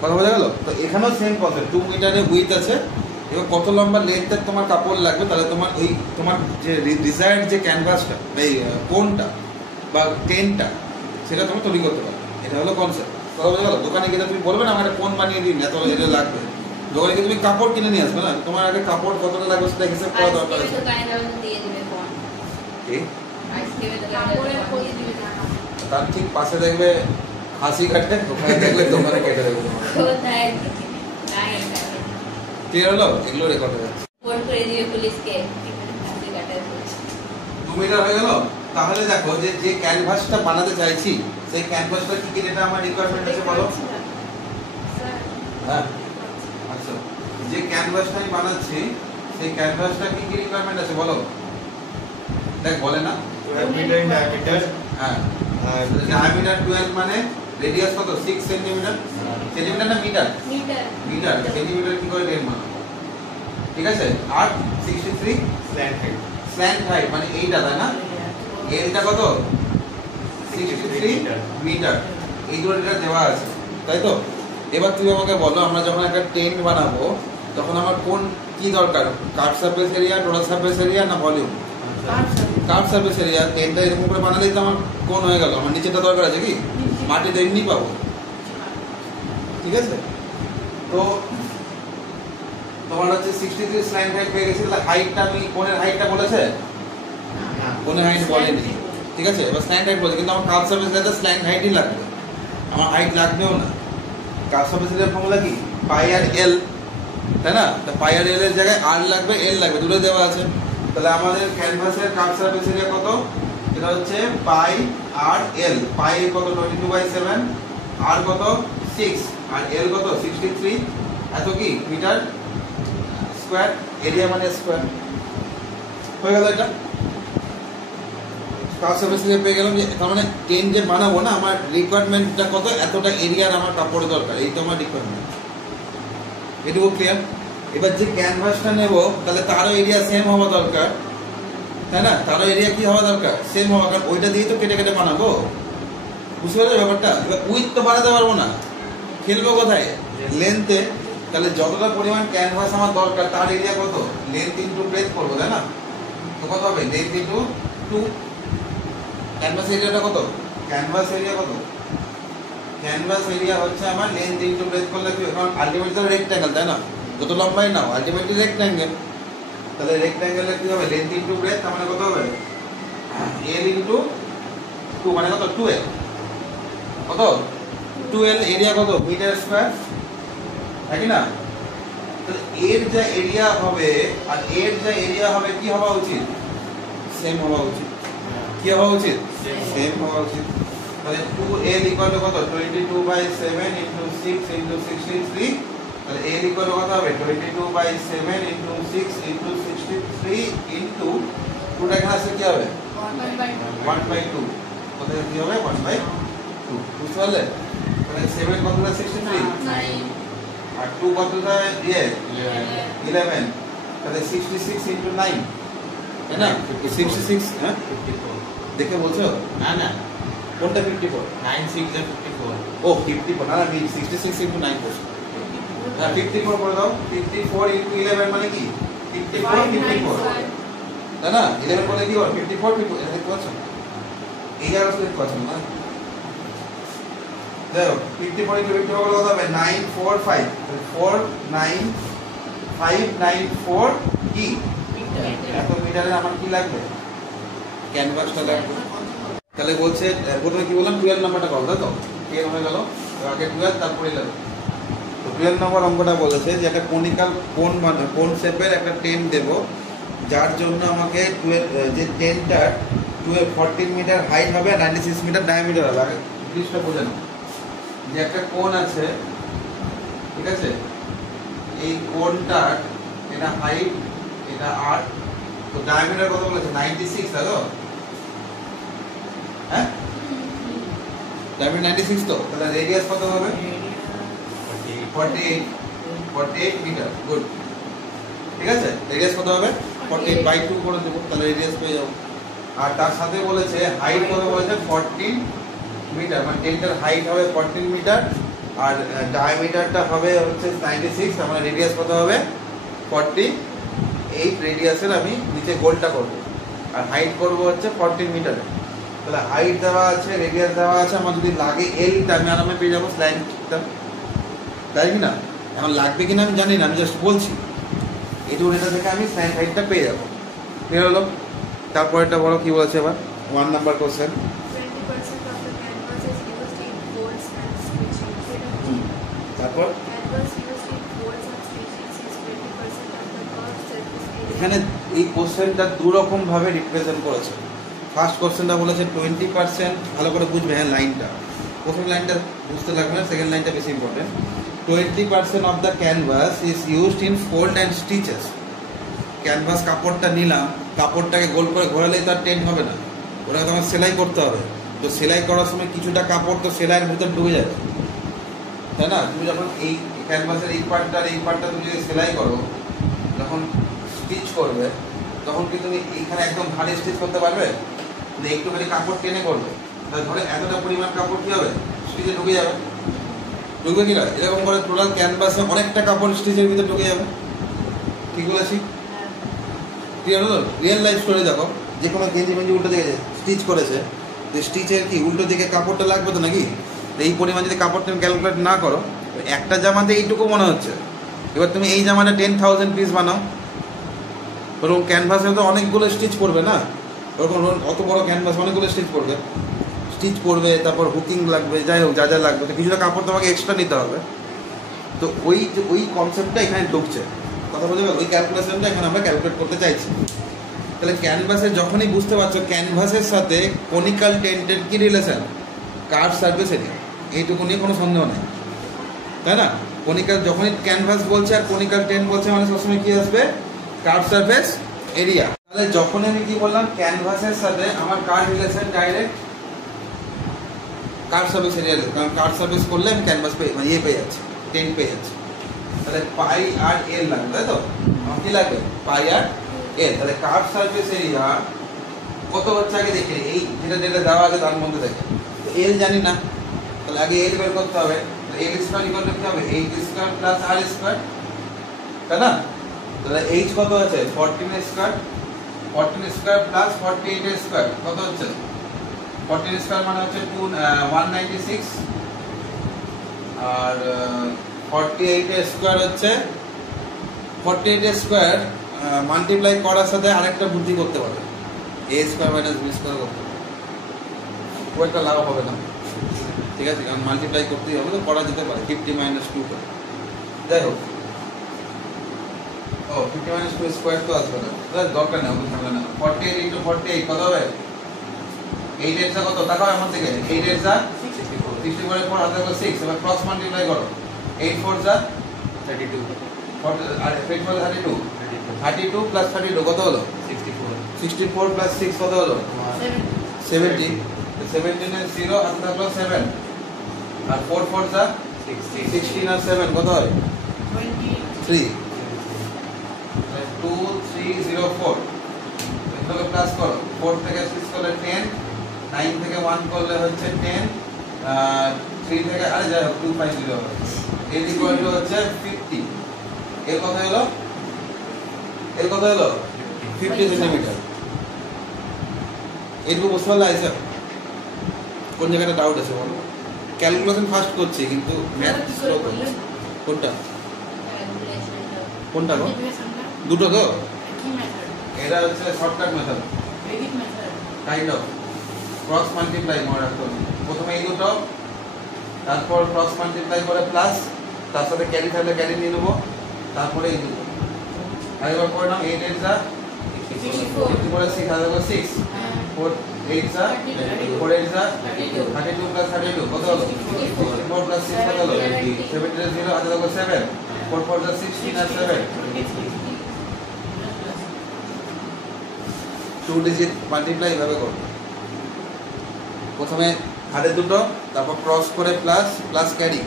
কথা বোঝা গেল? তো এখানেও সেম প্রসেস, 2 মিটারে উইথ আছে, এবার কত লম্বা লেন্থের তোমার কাপড় লাগবে, তাহলে তোমার ওই তোমার যে ডিজায়ার্ড যে ক্যানভাসটা, এই কোনটা বা টেন্টটা, সেটা তুমি তৈরি করতে পারবে। এটা হলো কনসেপ্ট, কথা বোঝা গেল? দোকানে গেলে তুমি বলবে না আমার একটা কোন বানিয়ে দিন, এত এটা লাগবে। দোকানে গিয়ে তুমি কাপড় কিনে নিয়ে আসবে না, তোমার আগে কাপড় কতটা লাগবে সেটা হিসাব করা দরকার আছে। ঠিক, কাপড়ের খোঁজ দিবে না। তার ঠিক পাশে দেখবে হাসি কাটে, ওখানে দেখবে দোকানে কেটে দেবে। ক্লিয়ার হলো? এগুলো রেকর্ড হয়ে যাচ্ছে। পুলিশকে 2 মিটার হয়ে গেল। তাহলে দেখো যে যে ক্যানভাসটা বানাতে চাইছি সেই ক্যানভাসটা কি কি এটা আমার রিকোয়ারমেন্ট আছে বলো? স্যার, হ্যাঁ, আচ্ছা, যে ক্যানভাসটা আমি বানাচ্ছি সেই ক্যানভাসটা কি কি রিকোয়ারমেন্ট আছে বলো? দেখ বলে না, 12 meter in diameter. হ্যাঁ, ডায়ামিটার 12 মানে রেডিয়াস কত? 6 সেন্টিমিটার। সেন্টিমিটার না মিটার? মিটার। মিটার। সেন্টিমিটার কি করে টেন বানাবো? ঠিক আছে। আর 63 Slant height. স্ল্যান্ট হাইট মানে এইটা, তাই না? এলটা কত? 63 মিটার। এই দুটো এটা দেওয়া আছে, তাই তো? এবার তুমি আমাকে বলো, আমরা যখন একটা টেন্ট বানাবো তখন আমার কোন কি দরকার, curved surface area, total surface area না ভলিউম? Curved surface area. টেন্টটা এরকম করে বানালেই তো আমার কোন হয়ে গেল, আমার নিচেটা দরকার আছে কি? মাটি তো এমনি পাবো, ঠিক আছে? তো তোমার হচ্ছে 63 স্ল্যান্ট হাইট পেয়ে গেছি, তাহলে হাইটটা আমি কোণের হাইটটা বলেছে? কোণের হাইট বলেনি, ঠিক আছে? এবার স্ল্যান্ট হাইট বলেছে, কিন্তু আমার কার্ভ সারফেস এরিয়াতে স্ল্যান্ট হাইটই লাগবে, আমার হাইট লাগবেও না। কার্ভ সারফেস এরিয়ার ফর্মুলা কি? পাই আর এল, তাই না? তো পাই আর এল এর জায়গায় আর লাগবে, এল লাগবে, দুটো দেওয়া আছে। তাহলে আমাদের ক্যানভাসের কার্ভ সারফেস এরিয়া কত? এটা হচ্ছে পাই আর এল। পাই কত? 22/7, আর কত? 6, আর এল কত? 63, এত কি মিটার স্কয়ার, এরিয়া মানে স্কয়ার। হয়ে গেল এটা কার্ভ সারফেস এরিয়া পেয়ে গেলাম। যে তার মানে টেন যে বানাবো না, আমার রিকোয়ারমেন্টটা কত? এতটা এরিয়ার আমার কাপড় দরকার, এই তো আমার রিকোয়ারমেন্ট। এটুকু ক্লিয়ার? এবার যে ক্যানভাসটা নেব তাহলে তারও এরিয়া সেম হওয়া দরকার, তাই না? তারও এরিয়া কি হওয়া দরকার? সেম হওয়া, কারণ ওইটা দিয়ে তো কেটে কেটে বানাবো, বুঝতে পারছো ব্যাপারটা? এবার উইথ তো বানাতে পারবো না, খেলবো কোথায়? লেন্থে। তাহলে যতটা পরিমাণ ক্যানভাস আমার দরকার তার এরিয়া কত? লেন্থ ইন্টু ব্রেডথ করবো, তাই না? তো কত হবে? Length into 2। ক্যানভাস এরিয়াটা কত? ক্যানভাস এরিয়া কত? ক্যানভাস এরিয়া হচ্ছে আমার লেন্থ ইন্টু ব্রেডথ করলে কি? কারণ আলটিমেটলি তো রেক্ট্যাঙ্গেল, তাই না? যত লম্বাই নাও আলটিমেটলি রেক্ট্যাঙ্গেল। তাহলে রেক্ট্যাঙ্গেলের কি হবে? লেন্থ ইন্টু ব্রেডথ, তার মানে কত হবে? এল ইন্টু 2, মানে কত? 2l। কত? 2l। এরিয়া কত? মিটার স্কয়ার, নাকি না? তাহলে এর যা এরিয়া হবে আর এর যা এরিয়া হবে কি হওয়া উচিত? সেম হওয়া উচিত। কি হওয়া উচিত? সেম হওয়া উচিত। তাহলে 2l ইকুয়াল টু কত? 22/7 ইনটু 6 ইনটু 63। তাহলে l ইকুয়াল টু কত হবে? 22/7 ইনটু 6 ইনটু 63 ইনটু 2টা এখানে আসলে কি হবে? 1/2। কোথায় কি হবে? 1/2। বুঝতে পারলে? তাহলে 7 কতটা? 63, আর 2 কতটা? 11। তাহলে 66 ইনটু 9, তাই না? 66, হ্যাঁ 54 দেখে বলছো? না না কোনটা 54? 9 6 আর 54 ও 54, না আমি 66 ইনটু 9 করছি। হ্যাঁ 54 করে দাও। 54 ইনটু 11 মানে কি? 54, 54, তাই না? 11 বলে কি হবে? 54, 54, এটা দেখতে পাচ্ছ? এই আর আসলে দেখতে পাচ্ছ না? দেখো 54 ইনটু 54 কত হবে? 945। 4 9 5 9 4 কি? এত মিটারের আমার কি লাগবে? ক্যানভাসটা লাগবে। তাহলে বলছে প্রথমে কি বললাম? 12 নাম্বারটা কল, তাই তো? 10 হয়ে গেল, আগে 12 তারপরে 11। তো 12 নম্বর অঙ্কটা বলেছে যে একটা কনিক্যাল কোন মানে কোন শেপের একটা টেন দেব, যার জন্য আমাকে 12 যে টেনটা 14 মিটার হাইট হবে, 96 মিটার ডায়ামিটার হবে। আগে জিনিসটা বোঝা নাও যে একটা কোণ আছে, ঠিক আছে? এই কোণটার এটা হাইট, এটা আর, তো ডায়ামিটার কত বলেছে? 96, তাই তো? হ্যাঁ ডায়ামিটার 96, তো তাহলে রেডিয়াস কত হবে? 48 মিটার। গুড, ঠিক আছে? রেডিয়াস কত হবে? 48/2 করে দেবো, তাহলে রেডিয়াস পেয়ে যাবো। আর তার সাথে বলেছে হাইট কত বলেছে? 14 মিটার, মানে টেন্টের হাইট হবে 14 মিটার আর ডায়ামিটারটা হবে হচ্ছে 96, তার মানে রেডিয়াস কত হবে? 48 রেডিয়াসের আমি নিচে গোলটা করব, আর হাইট করব হচ্ছে 14 মিটারে। তাহলে হাইট দেওয়া আছে, রেডিয়াস দেওয়া আছে, আমার যদি লাগে এলটা আমি আরামে পেয়ে যাবো স্ল্যান্টটা, তাই কি না? এখন লাগবে কিনা আমি জানি না, আমি জাস্ট বলছি। এইটুকু এটা থেকে আমি স্ল্যান্ট হাইটটা পেয়ে যাবো। ক্লিয়ার হলো? তারপরেরটা বলো কি বলেছে এবার? 1 number question. 20% of the canvas is used in folds and stitching. তারপর Canvas used in folds and stitching is 20% of the curved surface area. এখানে এই কোশ্চেনটা দু রকম ভাবে রিপ্রেজেন্ট করেছে। ফার্স্ট কোশ্চেনটা বলেছে 20%, ভালো করে বুঝবে হ্যাঁ লাইনটা, প্রথম লাইনটা বুঝতে লাগবে না, সেকেন্ড লাইনটা বেশি important. 20% of the canvas is used in fold and stitches. Canvas কাপড়টা নিলাম, কাপড়টাকে গোল করে ঘোরালেই তার টেন্ট হবে না, ওটা তোমার সেলাই করতে হবে। তো সেলাই করার সময় কিছুটা কাপড় তো সেলাইয়ের ভিতর ঢুকে যাবে, তাই না? তুমি যখন এই ক্যানভাসের এই পার্টটা তুমি যদি সেলাই করো, যখন স্টিচ করবে তখন কি তুমি এইখানে একদম ভারী স্টিচ করতে পারবে? একটুখানি কাপড় টেনে করবে, তাহলে ধরে এতটা পরিমাণ কাপড় কি হবে? স্টিচে ঢুকে যাবে, ঢুকবে কিনা? এরকম করে টোটাল ক্যানভাসে অনেকটা কাপড় স্টিচের ভিতরে ঢুকে যাবে। ঠিক বলেছি? ক্লিয়ার হলো? রিয়েল লাইফ স্টোরি দেখো, যে কোনো গেঞ্জি মেঞ্জি উল্টো দিকে স্টিচ করেছে, তো স্টিচের কি উল্টো দিকে কাপড়টা লাগবে তো নাকি? এই পরিমাণ যদি কাপড় তুমি ক্যালকুলেট না করো, একটা জামাতে এইটুকু মনে হচ্ছে। এবার তুমি এই জামাটা 10,000 পিস বানাও, ওরকম ক্যানভাসে তো অনেকগুলো স্টিচ পড়বে না? ওরকম অত বড় ক্যানভাস অনেকগুলো স্টিচ পড়বে, তারপর হুকিং লাগবে, যাই হোক যা যা লাগবে, তো কিছুটা কাপড় তোমাকে এক্সট্রা নিতে হবে। তো ওই কনসেপ্টটা এখানে ঢুকছে, কথা বলতে পারো, ওই ক্যালকুলেশনটা এখানে আমরা ক্যালকুলেট করতে চাইছি। তাহলে ক্যানভাসে যখনই বুঝতে পারছো ক্যানভাসের সাথে কনিক্যাল টেন্টের কি রিলেশন, কার্ভ সারফেস এরিয়া, এইটুকু নিয়ে কোনো সন্দেহ নেই, তাই না? কনিক্যাল যখনই ক্যানভাস বলছে আর কনিক্যাল টেন্ট বলছে মানে সবসময় কি আসবে? Curve surface area. তাহলে যখন আমি কি বললাম ক্যানভাসের সাথে আমার কার relation direct curve surface area, কারণ কার্ভ সারফেস করলে আমি ক্যানভাস পেয়ে যাচ্ছি, টেন্ট পেয়ে যাচ্ছি। তাহলে পাই আর এল লাগবে, তাই তো? আমার কি লাগবে? পাই আর এল। তাহলে কার্ভ সারফেস এরিয়া কত হচ্ছে আগে দেখে নিই, এই যেটা দেওয়া আছে তার মধ্যে থেকে। এল জানি না, তাহলে আগে এল বের করতে হবে। এল স্কোয়ার ইকুয়াল টু কি হবে? 8 স্কোয়ার প্লাস আর স্কোয়ার, তাই না? তাহলে এইচ কত আছে? 14 স্কোয়ার, 14 স্কোয়ার প্লাস 48 স্কোয়ার কত হচ্ছে? 14 স্কোয়ার মানে হচ্ছে 196, আর 48 স্কোয়ার হচ্ছে 48 স্কোয়ার মাল্টিপ্লাই করার সাথে আরেকটা বুদ্ধি করতে পারবে, এ স্কোয়ার মাইনাস বি স্কোয়ার করতে পারবে, খুব একটা লাভ হবে না, ঠিক আছে? কারণ মাল্টিপ্লাই করতেই হবে, তো করা যেতে পারে 50 মাইনাস 2 করে, যাই হোক। ও 50 মাইনাস 2 স্কোয়ার তো আসবে না, দরকার নেই, ওগুলো থাকবে না। 48 ইন্টু 48 কত হবে? 8 এর কত? তাকাও আমার দিকে, 8 এর 64 এর পর হাতে 6, এবার ক্রস মাল্টিপ্লাই করো, 8 4 32, আর 8 4 32, 32 প্লাস 32 কত হলো? 64 প্লাস 6 কত হলো? 70, 17 এর 0 হাতে থাকলো 7, আর 4 4 16 আর 7 কত হয়? 3, 2 3 0 4, এগুলোকে প্লাস করো, 4 থেকে 6 করলে 10, 9 থেকে 1 করলে হচ্ছে 10, 3 থেকে আরে যাই হোক 250 হবে। এর ইকুয়াল টু হচ্ছে 50, এর কত হলো? 50 সেন্টিমিটার। এইটুকু বুঝতে পারলে আইসা? কোন জায়গাটা ডাউট আছে বলো? ক্যালকুলেশন ফার্স্ট করছি কিন্তু ম্যাথ স্লো করছি। কোনটা কোনটা গো? দুটো তো, এটা হচ্ছে shortcut method, kind of cross multiply মনে রাখতে হবে। প্রথমে এই দুটো, তারপর ক্রস মাল্টিপ্লাই করে প্লাস, তার সাথে ক্যারি থাকলে ক্যারি নিয়ে নেবো, তারপরে এই দুটো আরেকবার করে নাও। 8 এর 6, 4 8 4 8 32 প্লাস 32 কত হলো? 4 প্লাস 6 কত হলো? 7 এর 0 হাতে থাকলো 7, 4 4 16 আর 7 2 ডিজিট মাল্টিপ্লাই এভাবে করো। প্রথমে হাতে দুটো, তারপর ক্রস করে প্লাস, প্লাস ক্যারি,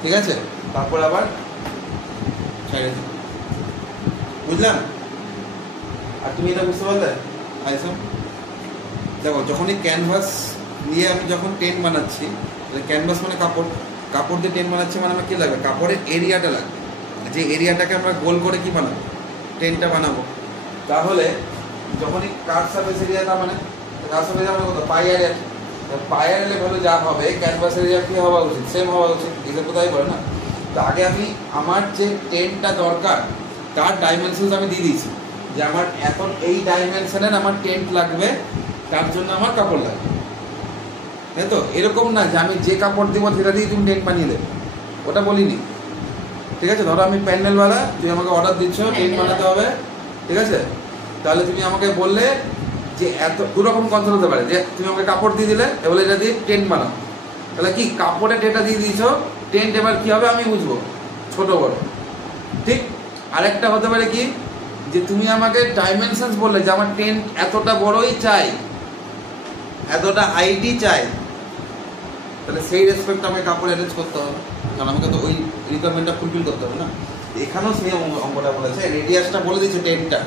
ঠিক আছে? তারপর আবার ছেড়ে দিই, বুঝলাম? আর তুমি এটা বুঝতে পারলে? আইসো দেখো, যখনই ক্যানভাস নিয়ে আমি যখন টেন্ট বানাচ্ছি, ক্যানভাস মানে কাপড়, কাপড় দিয়ে টেন্ট বানাচ্ছি মানে আমার কী লাগবে? কাপড়ের এরিয়াটা লাগবে, যে এরিয়াটাকে আমরা গোল করে কি বানাবো? টেন্টটা বানাবো। তাহলে যখনই কার্ভ সারফেস এরিয়াটা মানে কার্ভ সারফেস এরিয়া মানে কত? পাই আর এল। পাই আর এল ভ্যালু যা হবে ক্যানভাস এরিয়া কি হওয়া উচিত? সেম হওয়া উচিত, এটা কোথায় বলে না? তো আগে আমি আমার যে টেন্টটা দরকার তার ডাইমেনশনস আমি দিয়ে দিয়েছি, যে আমার এখন এই ডাইমেনশনের আমার টেন্ট লাগবে, তার জন্য আমার কাপড় লাগবে, তাই তো? এরকম না যে আমি যে কাপড় দিব সেটা দিয়ে তুমি টেন্ট বানিয়ে দেবে, ওটা বলিনি, ঠিক আছে? ধরো আমি প্যান্ডেলওয়ালা, তুমি আমাকে অর্ডার দিচ্ছ টেন্ট বানাতে হবে, ঠিক আছে? তাহলে তুমি আমাকে বললে যে এত দুরকম কনসেপ্ট হতে পারে, যে তুমি আমাকে কাপড় দিয়ে দিলে, এবার এটা দিয়ে টেন্ট বানাও, তাহলে কি কাপড়ে ডেটা দিয়ে দিয়েছ, টেন্ট এবার কী হবে আমি বুঝবো, ছোট বড়, ঠিক? আরেকটা হতে পারে কি, যে তুমি আমাকে ডাইমেনশনস বললে যে আমার টেন্ট এতটা বড়ই চাই, এতটা আইডি চাই, তাহলে সেই রেসপেক্ট আমাকে কাপড় অ্যারেঞ্জ করতে হবে, কারণ আমাকে তো ওই রিকোয়ারমেন্টটা ফুলফিল করতে হবে না। এখানেও সেই অঙ্কটা বলেছে, রেডিয়াসটা বলে দিচ্ছে টেন্টটা,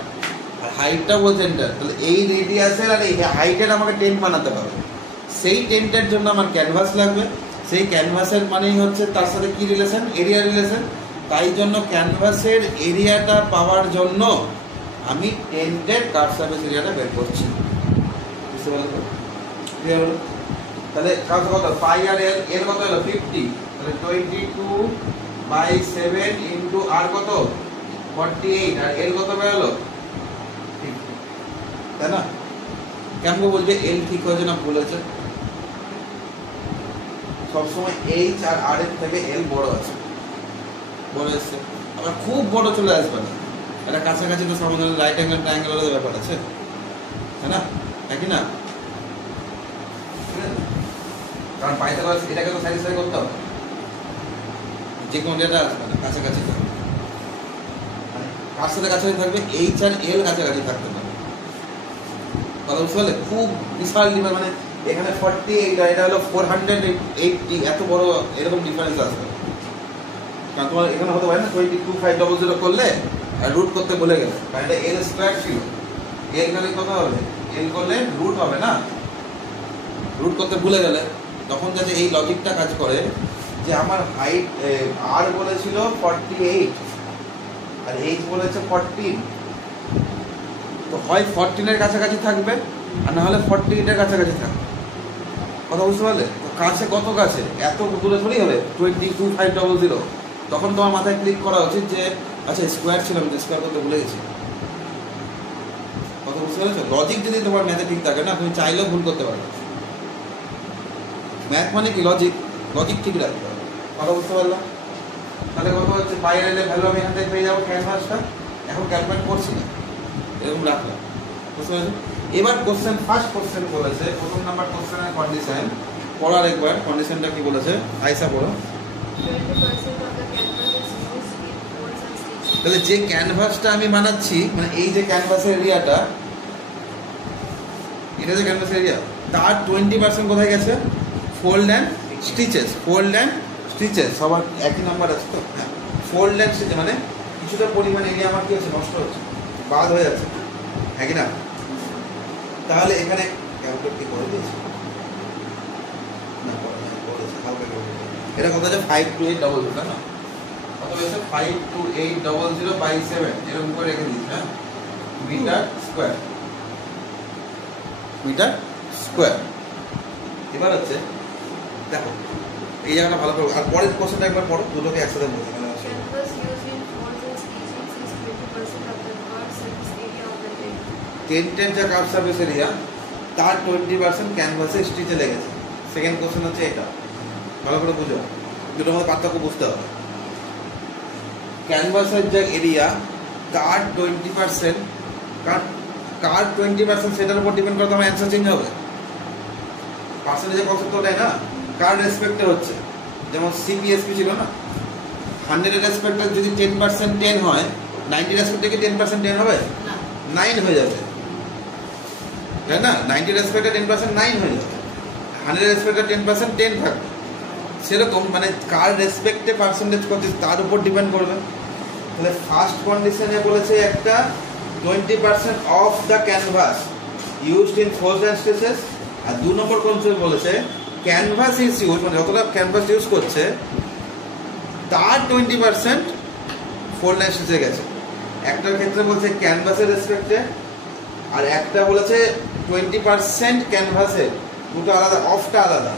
আর হাইটটা বলছে টেন্টটা, তাহলে এই রেডিয়াসের আর এই হাইটের আমাকে টেন্ট বানাতে হবে। সেই টেন্টের জন্য আমার ক্যানভাস লাগবে, সেই ক্যানভাসের মানেই হচ্ছে তার সাথে কি রিলেশন, এরিয়া রিলেশন। তাই জন্য ক্যানভাসের এরিয়াটা পাওয়ার জন্য আমি টেন্টেড কার্ভ সারফেস এরিয়াটা বের করছি। বুঝতে পারলে? ক্লিয়ার হলো? তাহলে কত কত পাই আর এল, এল কত হলো 50, তাহলে 22/7 ইনটু আর কত 48, আর এল কত বেরোলো 50, তাই না? কেমন বলবে এল ঠিক হয়েছে না ভুল হয়েছে? সবসময় এইচ আর আর এর থেকে এল বড় আছে, বড় এসছে। আবার খুব বড় চলে আসবে না, এটা কাছাকাছি তো সমাধান রাইট অ্যাঙ্গেল ট্রায়াঙ্গেলের ব্যাপার আছে, তাই না? একই না? কারণ পাইথাগোরাস এটাকে তো স্যাটিসফাই করতে হবে, যে কোন ডেটা আসবে না, কাছাকাছি থাকবে। মানে কার সাথে কাছাকাছি থাকবে? এইচ আর এল কাছাকাছি থাকতে পারে। কথা বুঝতে পারলে? খুব বিশাল ডিফারেন্স, মানে এখানে 48 আর এটা হলো 480, এত বড় এরকম ডিফারেন্স আসবে। কারণ তোমার এখানে হতে পারে না 22,500 করলে আর রুট করতে বলে গেলে, কারণ এটা এল স্কোয়ার ছিল, এল গেলে কত হবে? এল করলে রুট হবে না, রুট করতে ভুলে গেলে তখন যাতে এই লজিকটা কাজ করে যে আমার হাইট আর বলেছিল 48 আর এইচ বলেছে 14, তো হয় 14 এর কাছাকাছি থাকবে আর না হলে 48 এর কাছাকাছি থাকবে। কথা বুঝতে পারলে? তো কাছে কত কাছে, এত দূরে থোড়ি হবে 22,500। তখন তোমার মাথায় ক্লিক করা উচিত যে আচ্ছা স্কোয়ার ছিল, আমি স্কোয়ার করতে ভুলে গেছি। কথা বুঝতে পেরেছো? লজিক যদি তোমার ম্যাথে ঠিক থাকে না, তুমি চাইলেও ভুল করতে পারবে। ম্যাথ মানে কি? লজিক, লজিক ঠিক রাখতে হবে। কথা বুঝতে পারলাম? তাহলে কত হচ্ছে বাইরে এলে ভ্যালু আমি এখান থেকে পেয়ে যাবো ক্যানভাসটা, এখন ক্যালকুলেট করছি না, এরকম রাখলাম। বুঝতে পেরেছো? এবার কোশ্চেন, ফার্স্ট কোশ্চেন বলেছে, প্রথম নাম্বার কোশ্চেনের কন্ডিশন পড়ার একবার কন্ডিশনটা কি বলেছে আইসা পড়ো। 20% of the canvas is used in folds and stitches. তাহলে যে ক্যানভাসটা আমি বানাচ্ছি, মানে এই যে ক্যানভাসের এরিয়াটা, এটা যে ক্যানভাসের এরিয়া, তার 20% কোথায় গেছে? Fold and stitches. Fold and stitches সবার একই নাম্বার আছে তো? হ্যাঁ, ফোল্ড অ্যান্ড স্টিচেস মানে কিছুটা পরিমাণ এরিয়া আমার কি হচ্ছে, নষ্ট হচ্ছে, বাদ হয়ে যাচ্ছে, একই না? তাহলে এখানে ক্যালকুলেট কি করে দিয়েছি না? করেছে হালকা করে। এটা কত আছে? 52800, তাই না? কত হয়েছে? 52800/7 এরকম করে রেখে দিচ্ছি। হ্যাঁ, মিটার স্কোয়ার, মিটার স্কোয়ার। এবার হচ্ছে দেখো এই জায়গাটা ভালো করে, আর পরের কোশ্চেনটা একবার পড়ো, দুটোকে একসাথে বলতে হবে। Canvas used in folds and stitchings is 20% of the curved surface area of the tent. টেন্টের যে কার্ভ সারফেস এরিয়া তার 20% ক্যানভাসে স্টিচে লেগেছে। সেকেন্ড কোশ্চেন হচ্ছে এটা, ভালো করে বুঝো, দুটোর মধ্যে পার্থক্য বুঝতে হবে। ক্যানভাসের যে এরিয়া তার 20%, কার 20% সেটার উপর ডিপেন্ড করে তোমার অ্যান্সার চেঞ্জ হবে। পার্সেন্টেজের কনসেপ্ট ওটাই না, কার রেসপেক্টে হচ্ছে। যেমন সিপিএসপি ছিল না, 100 এর রেসপেক্টে যদি 10% 10 হয়, 90 রেসপেক্টে কি 10% 10 হবে? না 9 হয়ে যাবে, তাই না? 90 রেসপেক্টে 10% 9 হয়ে যাবে, 100 রেসপেক্টে 10% 10 থাকবে। সেরকম মানে কার রেসপেক্টে পার্সেন্টেজ করছে তার উপর ডিপেন্ড করবে। তাহলে ফার্স্ট কন্ডিশনে বলেছে একটা 20% of the canvas used in folds and stitches, আর 2 নম্বর কনসেপ্ট বলেছে ক্যানভাস ইজ ইউজ, মানে যতটা ক্যানভাস ইউজ করছে তার 20% ফোল্ড অ্যান্ড স্টিচে গেছে। একটার ক্ষেত্রে বলছে ক্যানভাসের রেসপেক্টে, আর একটা বলেছে 20% ক্যানভাসের, দুটো আলাদা, অফটা আলাদা।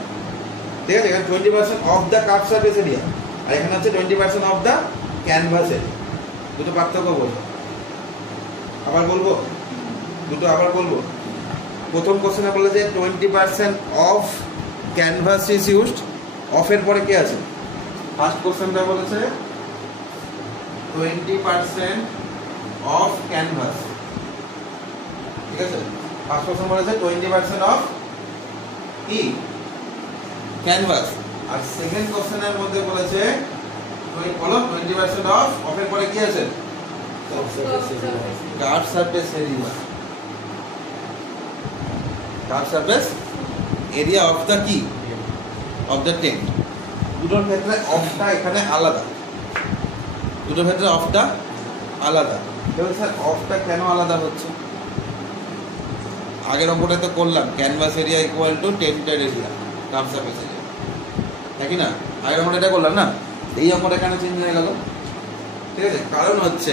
ঠিক আছে? এখানে 20% of the curve surface area, আর এখানে হচ্ছে 20% অফ দ্য ক্যানভাস এরিয়া। দুটো পার্থক্য বলবো, আবার বলবো, দুটো আবার বলবো। প্রথম কোশ্চেনে বলেছে 20% অফ ক্যানভাস ইজ ইউজড, অফের পরে কি আছে? ফার্স্ট কোশ্চেনটা বলেছে 20% অফ ক্যানভাস, ঠিক আছে? ফার্স্ট কোশ্চেন বলেছে 20% অফ কি? ক্যানভাস। আর সেকেন্ড কোশ্চেনের মধ্যে বলেছে বলো 20% অফ, অফের পরে কি আছে? Curve surface area, curve surface area of the কি? Of the tent. দুটোর ক্ষেত্রে অফটা এখানে আলাদা, দুটোর ক্ষেত্রে অফটা আলাদা। এবার স্যার অফটা কেন আলাদা হচ্ছে? আগের অঙ্কটা তো করলাম, canvas area equal to tented area curve surface area, নাকি না? আগের অঙ্কটা এটা করলাম না, এই অঙ্কটা কেন চেঞ্জ হয়ে গেল? ঠিক আছে, কারণ হচ্ছে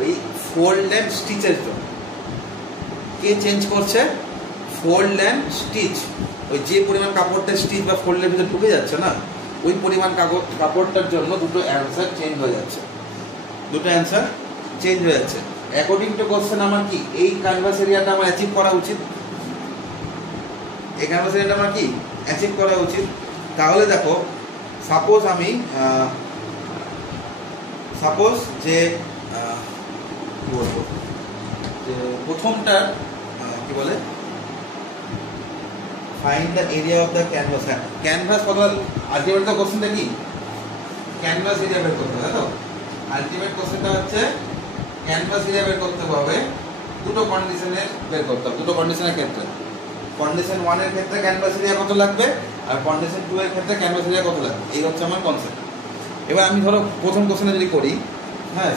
ওই ফোল্ড অ্যান্ড স্টিচের জন্য। কে চেঞ্জ করছে? Fold and stitch. ওই যে পরিমাণ কাপড়টা স্টিচ বা ফোল্ডের ভিতরে ঢুকে যাচ্ছে না, ওই পরিমাণ কাপড়টার জন্য দুটো অ্যান্সার চেঞ্জ হয়ে যাচ্ছে, দুটো অ্যান্সার চেঞ্জ হয়ে যাচ্ছে। অ্যাকর্ডিং টু কোশ্চেন আমার কি এই ক্যানভাস এরিয়াটা আমার অ্যাচিভ করা উচিত, এই ক্যানভাস এরিয়াটা আমার কি অ্যাচিভ করা উচিত। তাহলে দেখো সাপোজ আমি সাপোজ যে কি বলবো, যে প্রথমটা কি বলে, find the area of the canvas. হ্যাঁ, ক্যানভাস কত আলটিমেট তো কোশ্চেনটা কি ক্যানভাস এরিয়া বের করতে হবে। তো আলটিমেট কোশ্চেনটা হচ্ছে ক্যানভাস এরিয়া বের করতে হবে, দুটো কন্ডিশনে বের করতে হবে, দুটো কন্ডিশনের ক্ষেত্রে। কন্ডিশন 1 এর ক্ষেত্রে ক্যানভাস এরিয়া কত লাগবে, আর কন্ডিশন 2 এর ক্ষেত্রে ক্যানভাস এরিয়া কত লাগবে, এই হচ্ছে আমার কনসেপ্ট। এবার আমি ধরো প্রথম কোশ্চেনে যদি করি, হ্যাঁ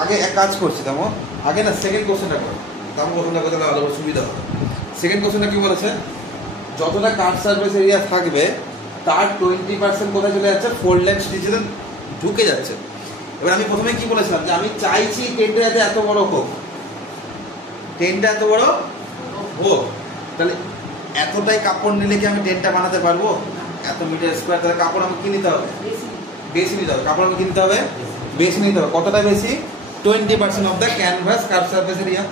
আগে এক কাজ করছি, তেমন আগে না সেকেন্ড কোশ্চেনটা করো, তেমন প্রথমটা করতে আরো সুবিধা হবে। সেকেন্ড কোশ্চেনটা কি বলেছে, যতটা কাট সারফেস এরিয়া থাকবে তার 20% কোথায় চলে যাচ্ছে, ফোল্ড অ্যান্ড স্টিচে ঢুকে যাচ্ছে। এবার আমি প্রথমে কি বলেছিলাম যে আমি চাইছি টেনটা যাতে এত বড় হোক, টেনটা এত বড় হোক, তাহলে এতটাই কাপড় নিলে কি আমি টেনটা বানাতে পারবো? এত মিটার স্কোয়ার, তাহলে কাপড় আমাকে কি নিতে হবে, বেশি নিতে হবে। কাপড় আমাকে কিনতে হবে বেশি নিতে হবে। কতটা বেশি? 20% of the canvas cut surface area,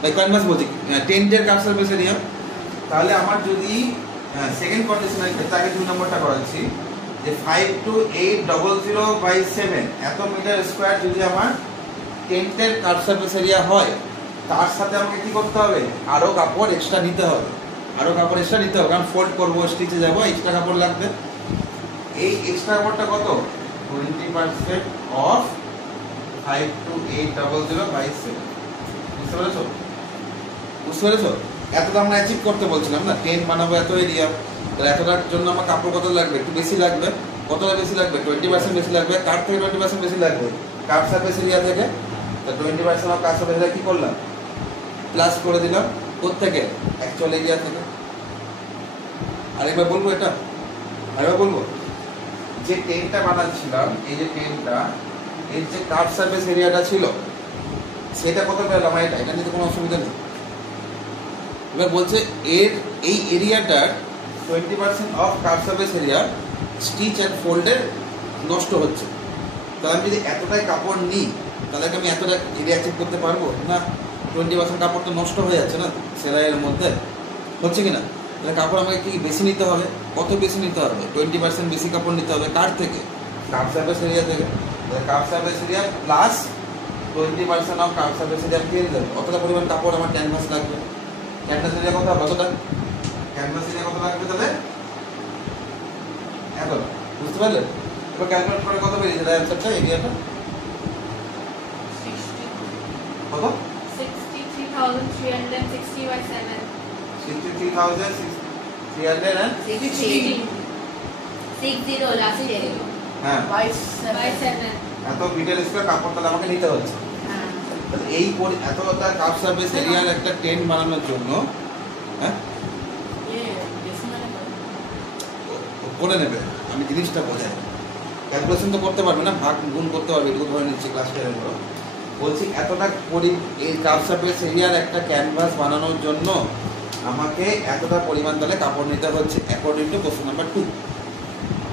by canvas বলছি টেন্টের কাট সারফেস এরিয়া। তাহলে আমার যদি সেকেন্ড কন্ডিশনের ক্ষেত্রে আগে 2 নম্বরটা করাচ্ছি, যে 52800/7 এত মিটার স্কোয়ার যদি আমার টেন্টের কাট সারফেস এরিয়া হয়, তার সাথে আমাকে কি করতে হবে, আরো কাপড় এক্সট্রা নিতে হবে, আরো কাপড় এক্সট্রা নিতে হবে, কারণ ফোল্ড করবো, স্টিচে যাবো, এক্সট্রা কাপড় লাগবে। এই এক্সট্রা কাপড়টা কত? 20% অফ 52800/7। বুঝতে পেরেছো? বুঝতে পেরেছো? এতটা আমরা অ্যাচিভ করতে বলছিলাম না, 10 বানাবো এত এরিয়া, তাহলে এতটার জন্য আমার কাপড় কত লাগবে, একটু বেশি লাগবে। কতটা বেশি লাগবে? 20% বেশি লাগবে। কাঠ থেকে 20% বেশি লাগবে, কাঠ সারফেস এরিয়া থেকে। তো 20% অফ কাঠ সারফেস এরিয়া কি করলাম, প্লাস করে দিলাম। কোত্থেকে? অ্যাকচুয়াল এরিয়া থেকে। আরেকবার বলবো এটা, আরেকবার বলবো, যে টেনটা বানাচ্ছিলাম, এই যে টেনটা, এর যে কাঠ সারফেস এরিয়াটা ছিল সেটা কত পেলাম, এটা নিতে কোনো অসুবিধা নেই। এবার বলছে এর এই এরিয়াটার 20% of curved surface area stitch and ফোল্ডের নষ্ট হচ্ছে। তাহলে আমি যদি এতটাই কাপড় নিই, তাহলে কি আমি এতটা এরিয়া চেক করতে পারবো না? 20% কাপড় তো নষ্ট হয়ে যাচ্ছে না সেলাইয়ের মধ্যে, হচ্ছে কি না? তাহলে কাপড় আমাকে কি বেশি নিতে হবে? কত বেশি নিতে হবে? 20% বেশি কাপড় নিতে হবে। কার থেকে? কাট সারফেস এরিয়া থেকে। Curved surface area plus 20% of curved surface area পেয়ে যাবে। অতটা পরিমাণ কাপড় আমার ক্যানভাস লাগবে। ক্যানভাস এরিয়া কত হবে? কতটা ক্যানভাস এরিয়া কত লাগবে তাহলে? এতটা। বুঝতে পারলে? এবার ক্যালকুলেট করে কত বেরিয়েছে তাই অ্যানসারটা, এরিয়াটা কত? 63,360/7. 63,360 60 last year. হ্যাঁ, by 7. এত মিটার স্কয়ার কাপড় তাহলে আমাকে নিতে হচ্ছে। তাহলে এই এতটা কাপ সারফেস এরিয়ার একটা টেন্ট বানানোর জন্য, হ্যাঁ করে নেবে। আমি জিনিসটা বোঝাই, ক্যালকুলেশন তো করতে পারবে না, ভাগ গুণ করতে পারবে, এটুকু ধরে নিচ্ছি ক্লাস 10 এর। বলছি এতটা এই কাপ সারফেস এরিয়ার একটা ক্যানভাস বানানোর জন্য আমাকে এতটা পরিমাণ তাহলে কাপড় নিতে হচ্ছে অ্যাকর্ডিং টু কোশ্চেন নাম্বার 2।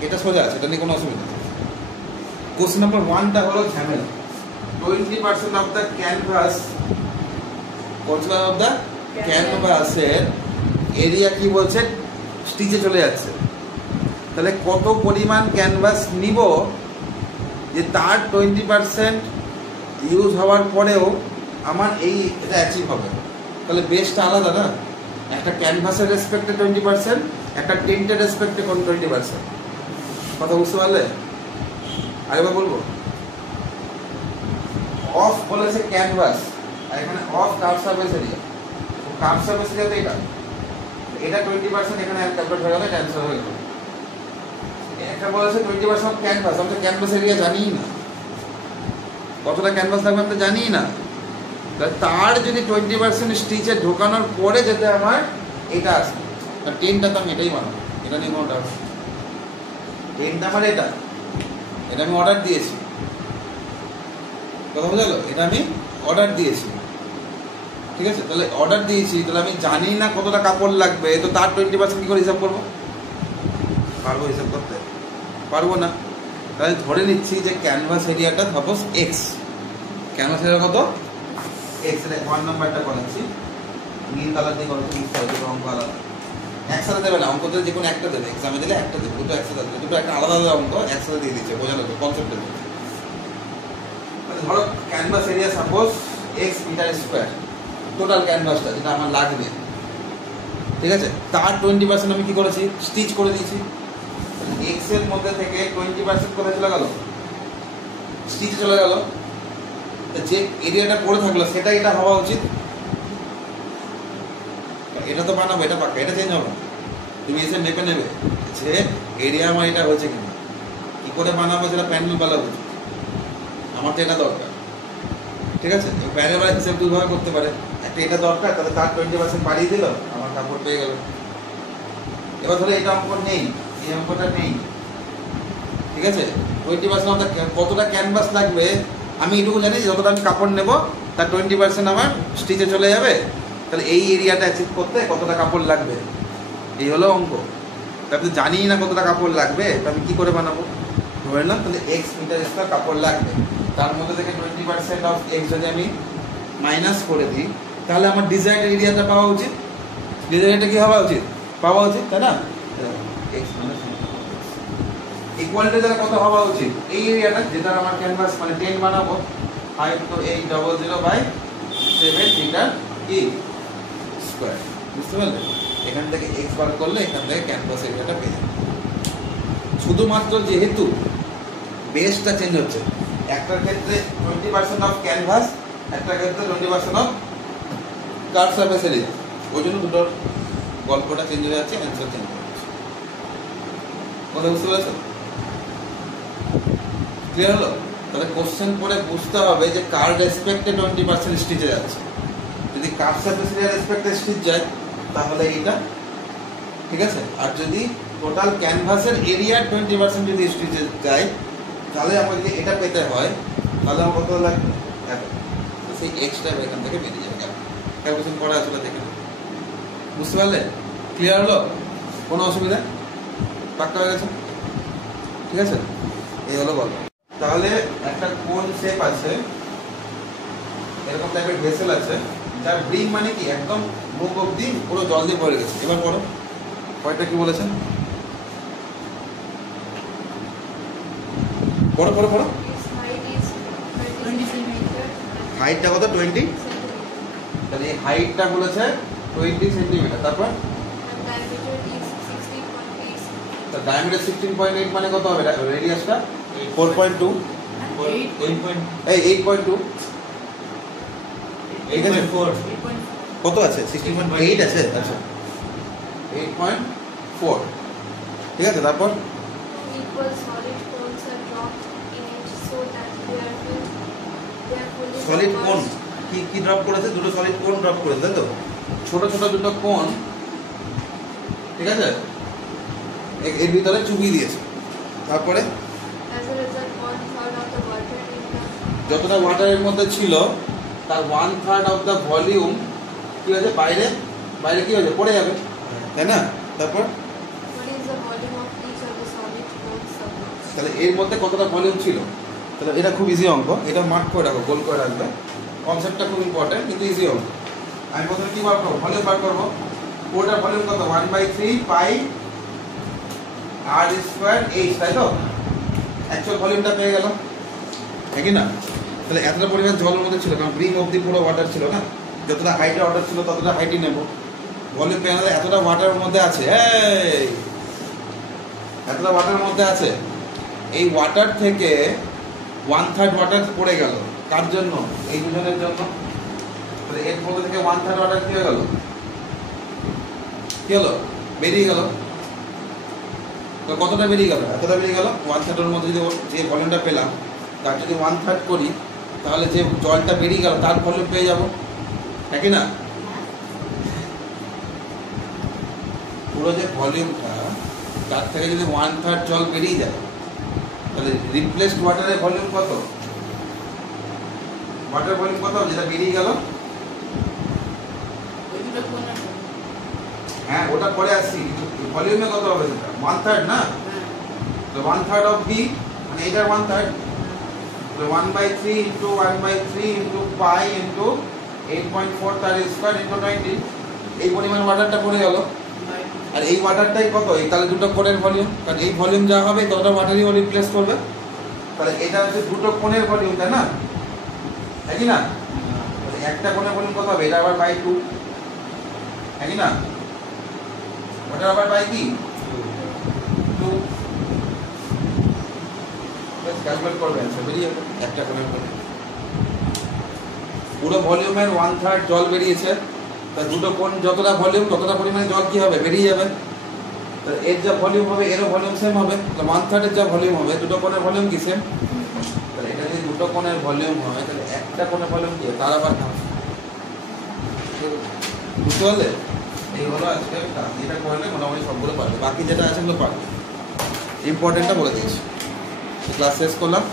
এটা সোজা আছে, এটা নিয়ে কোনো অসুবিধা নেই। কোশ্চেন নাম্বার 1টা হলো ঝামেলা। 20% of the canvas, of the ক্যানভাসের এরিয়া কি বলছে, স্টিচে চলে যাচ্ছে। তাহলে কত পরিমাণ ক্যানভাস নিব যে তার 20% ইউজ হওয়ার পরেও আমার এটা অ্যাচিভ হবে? তাহলে বেসটা আলাদা না, একটা ক্যানভাসের রেসপেক্টে 20%, একটা টেন্টের রেসপেক্টে 20%। কথা বুঝতে পারলে? আরেকবার বলবো, অফ বলেছে ক্যানভাস, আর এখানে of curve surface area. Curve surface area তো এটা 20%, এখানে ক্যালকুলেট হয়ে গেল, এটা অ্যান্সার হয়ে গেল। একটা বলেছে 20% অফ ক্যানভাস, আমরা ক্যানভাস এরিয়া জানিই না, কতটা ক্যানভাস লাগবে আমরা জানিই না। তার যদি 20% স্টিচে ঢোকানোর পরে যেতে আমার এটা আসবে, আর টেনটা তো আমি এটাই বানাবো, এটা নিয়ে কোনো ডাউট। পেনটা আমার এটা আমি অর্ডার দিয়েছি, কথা বোঝা গেল? এটা আমি অর্ডার দিয়েছি, ঠিক আছে? তাহলে অর্ডার দিয়েছি, তাহলে আমি জানি না কতটা কাপড় লাগবে, তো তার 20% কী করে হিসাব করবো? পারবো হিসাব করতে? পারবো না। তাহলে ধরে নিচ্ছি যে ক্যানভাস এরিয়াটা সাপোজ এক্স, ক্যানভাস এরিয়া কত? এক্স। এটা 1 নাম্বারটা করেছি, নীল কালার দিয়ে করেছি, বুঝতে হবে অঙ্ক আলাদা, একসাথে দেবে না, অঙ্ক দিলে যে কোনো একটা দেবে, এক্সামে দিলে একটা দেবে, দুটো একসাথে দেবে, দুটো একটা আলাদা আলাদা অঙ্ক একসাথে দিয়ে দিচ্ছে, বোঝানো তো কনসেপ্টটা। ধরো canvas area suppose x meter square, total ক্যানভাসটা যেটা আমার লাগবে, ঠিক আছে? তার 20% আমি কি করেছি? স্টিচ করে দিয়েছি। এক্স এর মধ্যে থেকে 20% কোথায় চলে গেল? স্টিচে চলে গেল। যে এরিয়াটা পড়ে থাকলো সেটা এটা হওয়া উচিত। এটা তো বানাবো, এটা পাক্কা, এটা চেঞ্জ হবে। তুমি এসে মেপে নেবে যে এরিয়া আমার এটা হয়েছে কিনা, কি করে বানাবো সেটা প্যানেল বালা বুঝবে, আমার তো এটা দরকার, ঠিক আছে? প্যানেল বালা হিসাব দুভাবে করতে পারে, একটা এটা দরকার, তাহলে তার 20% বাড়িয়ে দিল, আমার কাপড় পেয়ে গেল। এবার ধরো এটা অঙ্ক নেই, এই অঙ্কটা নেই, ঠিক আছে? 20% আমাদের কতটা ক্যানভাস লাগবে আমি এটুকু জানি, যতটা আমি কাপড় নেব তার 20% আমার স্টিচে চলে যাবে। তাহলে এই এরিয়াটা অ্যাচিভ করতে কতটা কাপড় লাগবে, এই হলো অঙ্ক। তাহলে জানি না কতটা কাপড় লাগবে, তো আমি কী করে বানাবো? ধরে না, তাহলে এক্স মিটার স্কোয়ার কাপড় লাগবে, তার মধ্যে থেকে 20% অফ এক্স যদি আমি মাইনাস করে দিই, তাহলে আমার ডিজায়ার্ড এরিয়াটা পাওয়া উচিত। ডিজায়ারটা কি হওয়া উচিত? পাওয়া উচিত, তাই না? এক্স মাইনাস ইকুয়ালিটি তাহলে কত হওয়া উচিত? এই এরিয়াটা যেটা আমার ক্যানভাস মানে 10 বানাবো, 5,800/7 মিটার কি স্কোয়ার, বুঝতে পারলে? এখান থেকে এক্স বার করলে এখান থেকে ক্যানভাস এরিয়াটা পেয়ে যাবে। শুধুমাত্র যেহেতু বেসটা চেঞ্জ হচ্ছে, একটার ক্ষেত্রে 20% অফ ক্যানভাস, একটার ক্ষেত্রে 20% অফ কার্ভ সারফেস এরিয়া, ওই জন্য দুটোর গল্পটা চেঞ্জ হয়ে যাচ্ছে, অ্যান্সার চেঞ্জ হয়ে যাচ্ছে। কথা বুঝতে পারছো? ক্লিয়ার হলো? তাহলে কোশ্চেন পড়ে বুঝতে হবে যে কার রেসপেক্টে 20% স্টিচে যাচ্ছে। যদি কার্ভ সারফেস এরিয়া রেসপেক্টে স্টিচ যায় তাহলে এইটা, ঠিক আছে? আর যদি টোটাল ক্যানভাসের এরিয়ার 20% যদি স্টিচে যায়, তাহলে আমার যদি এটা পেতে হয় তাহলে আমার কত লাগবে? সেই এক্সট্রা এখান থেকে বেরিয়ে যাবে। ক্যালকুলেশন করা আসলে দেখে বুঝতে পারলে? ক্লিয়ার হলো? কোনো অসুবিধা? পাক্কা হয়ে গেছে? ঠিক আছে, এই হলো গল্প। তাহলে একটা কোন শেপ আছে, এরকম টাইপের ভেসেল আছে, যার ব্রিম মানে কি একদম মুখ অব্দি পুরো জল দিয়ে পড়ে গেছে। এবার পড়ো, পয়েন্টটা কি বলেছেন? পড়ো পড়ো পড়ো। Its height is 20 centimeter. হাইটটা কত? 20। তাহলে এই হাইটটা বলেছে 20 সেন্টিমিটার। তারপর And diameter is 16.8. তো ডায়ামিটার 16.8 মানে কত হবে? রেডিয়াসটা 4.2, 8.2, এইখানে 4 কত আছে? 16.8 আছে। আচ্ছা 8.4, ঠিক আছে। তারপর Equal solid cones are dropped in it so that they are fully solid কোন submerged. কি কি ড্রপ করেছে? দুটো সলিড কোন ড্রপ করেছে, তাই তো? ছোট ছোট দুটো কোন, ঠিক আছে, এর ভিতরে চুবিয়ে দিয়েছে। তারপরে As a result, 1/3 of the water in the যতটা ওয়াটারের মধ্যে ছিল তার 1/3 অফ দ্য ভলিউম কি হয়েছে? বাইরে বাইরে কি হয়েছে? পড়ে যাবে, তাই না? তারপর what is the volume of each of the solid cones submerged? তাহলে এর মধ্যে কতটা ভলিউম ছিল? তাহলে এটা খুব ইজি অঙ্ক, এটা মার্ক করে রাখো, গোল করে রাখবে। কনসেপ্টটা খুব ইম্পর্টেন্ট কিন্তু ইজি অঙ্ক। আমি প্রথমে কি বার করবো? ভলিউম বার করবো। ওটার ভলিউম কত? 1/3 পাই আর স্কোয়ার এইচ, তাই তো? অ্যাকচুয়াল ভলিউমটা পেয়ে গেল, ঠিক না? তাহলে এতটা পরিমাণ জলের মধ্যে ছিল, কারণ ব্রিম অব্দি পুরো ওয়াটার ছিল না, যতটা হাইটে ওয়াটার ছিল ততটা হাইটই নেব। ভলিউম পেয়ে গেলে এতটা ওয়াটারের মধ্যে আছে, এই এতটা ওয়াটারের মধ্যে আছে। এই ওয়াটার থেকে 1/3 ওয়াটার পড়ে গেল, কার জন্য? এই দুজনের জন্য। তাহলে এর মধ্যে থেকে 1/3 ওয়াটার কি হয়ে গেল? কি হলো? বেরিয়ে গেল। তো কতটা বেরিয়ে গেল? এতটা বেরিয়ে গেল। 1/3 এর মধ্যে যদি যে ভলিউমটা পেলাম তার যদি 1/3 করি, তাহলে যে জলটা বেরিয়ে গেল তার ভলিউম পেয়ে যাব, নাকি না? পুরো যে ভলিউমটা তার থেকে যদি 1/3 জল বেরিয়ে যায় তাহলে রিপ্লেসড ওয়াটারের ভলিউম কত? ওয়াটার ভলিউম কত যেটা বেরিয়ে গেল? ওই দুটো কোণে হ্যাঁ ওটা পরে আসছি, ভলিউমে কত হবে সেটা? 1/3 না? হ্যাঁ তো 1/3 অফ ভি মানে এটার 1/3, তো 1/3 ইন্টু 1/3 ইন্টু পাই ইন্টু 8.4 তার স্কয়ার ইন্টু 90, এই পরিমাণ ওয়াটারটা পড়ে গেল। আর এই ওয়াটারটাই কত? এই তাহলে দুটো কোণের ভলিউম, কারণ এই ভলিউম যা হবে ততটা ওয়াটারই ও রিপ্লেস করবে। তাহলে এটা হচ্ছে দুটো কোণের ভলিউম, তাই না? একই না? তাহলে একটা কোণের ভলিউম কত হবে? এটা আবার বাই 2, একই না? ওটা আবার বাই কি 2, বেশ ক্যালকুলেট করবে অ্যান্সার বেরিয়ে যাবে। একটা কোণের ভলিউম, পুরো ভলিউমের 1/3 জল বেরিয়েছে, তা দুটো কোণ যতটা ভলিউম ততটা পরিমাণে জল কি হবে? বেরিয়ে যাবে। তাহলে এর যা ভলিউম হবে এরও ভলিউম সেম হবে, তাহলে 1/3 এর যা ভলিউম হবে দুটো কোণের ভলিউম কি সেম? তাহলে এটা যদি দুটো কোণের ভলিউম হয় তাহলে একটা কোণের ভলিউম কি? তার আবার না, বুঝতে পারলে? এই হলো আজকে কাজ, এটা করলে মোটামুটি সবগুলো পারবে, বাকি যেটা আছে ওগুলো পারবে। ইম্পর্টেন্টটা বলে দিয়েছি। ক্লাস শেষ করলাম।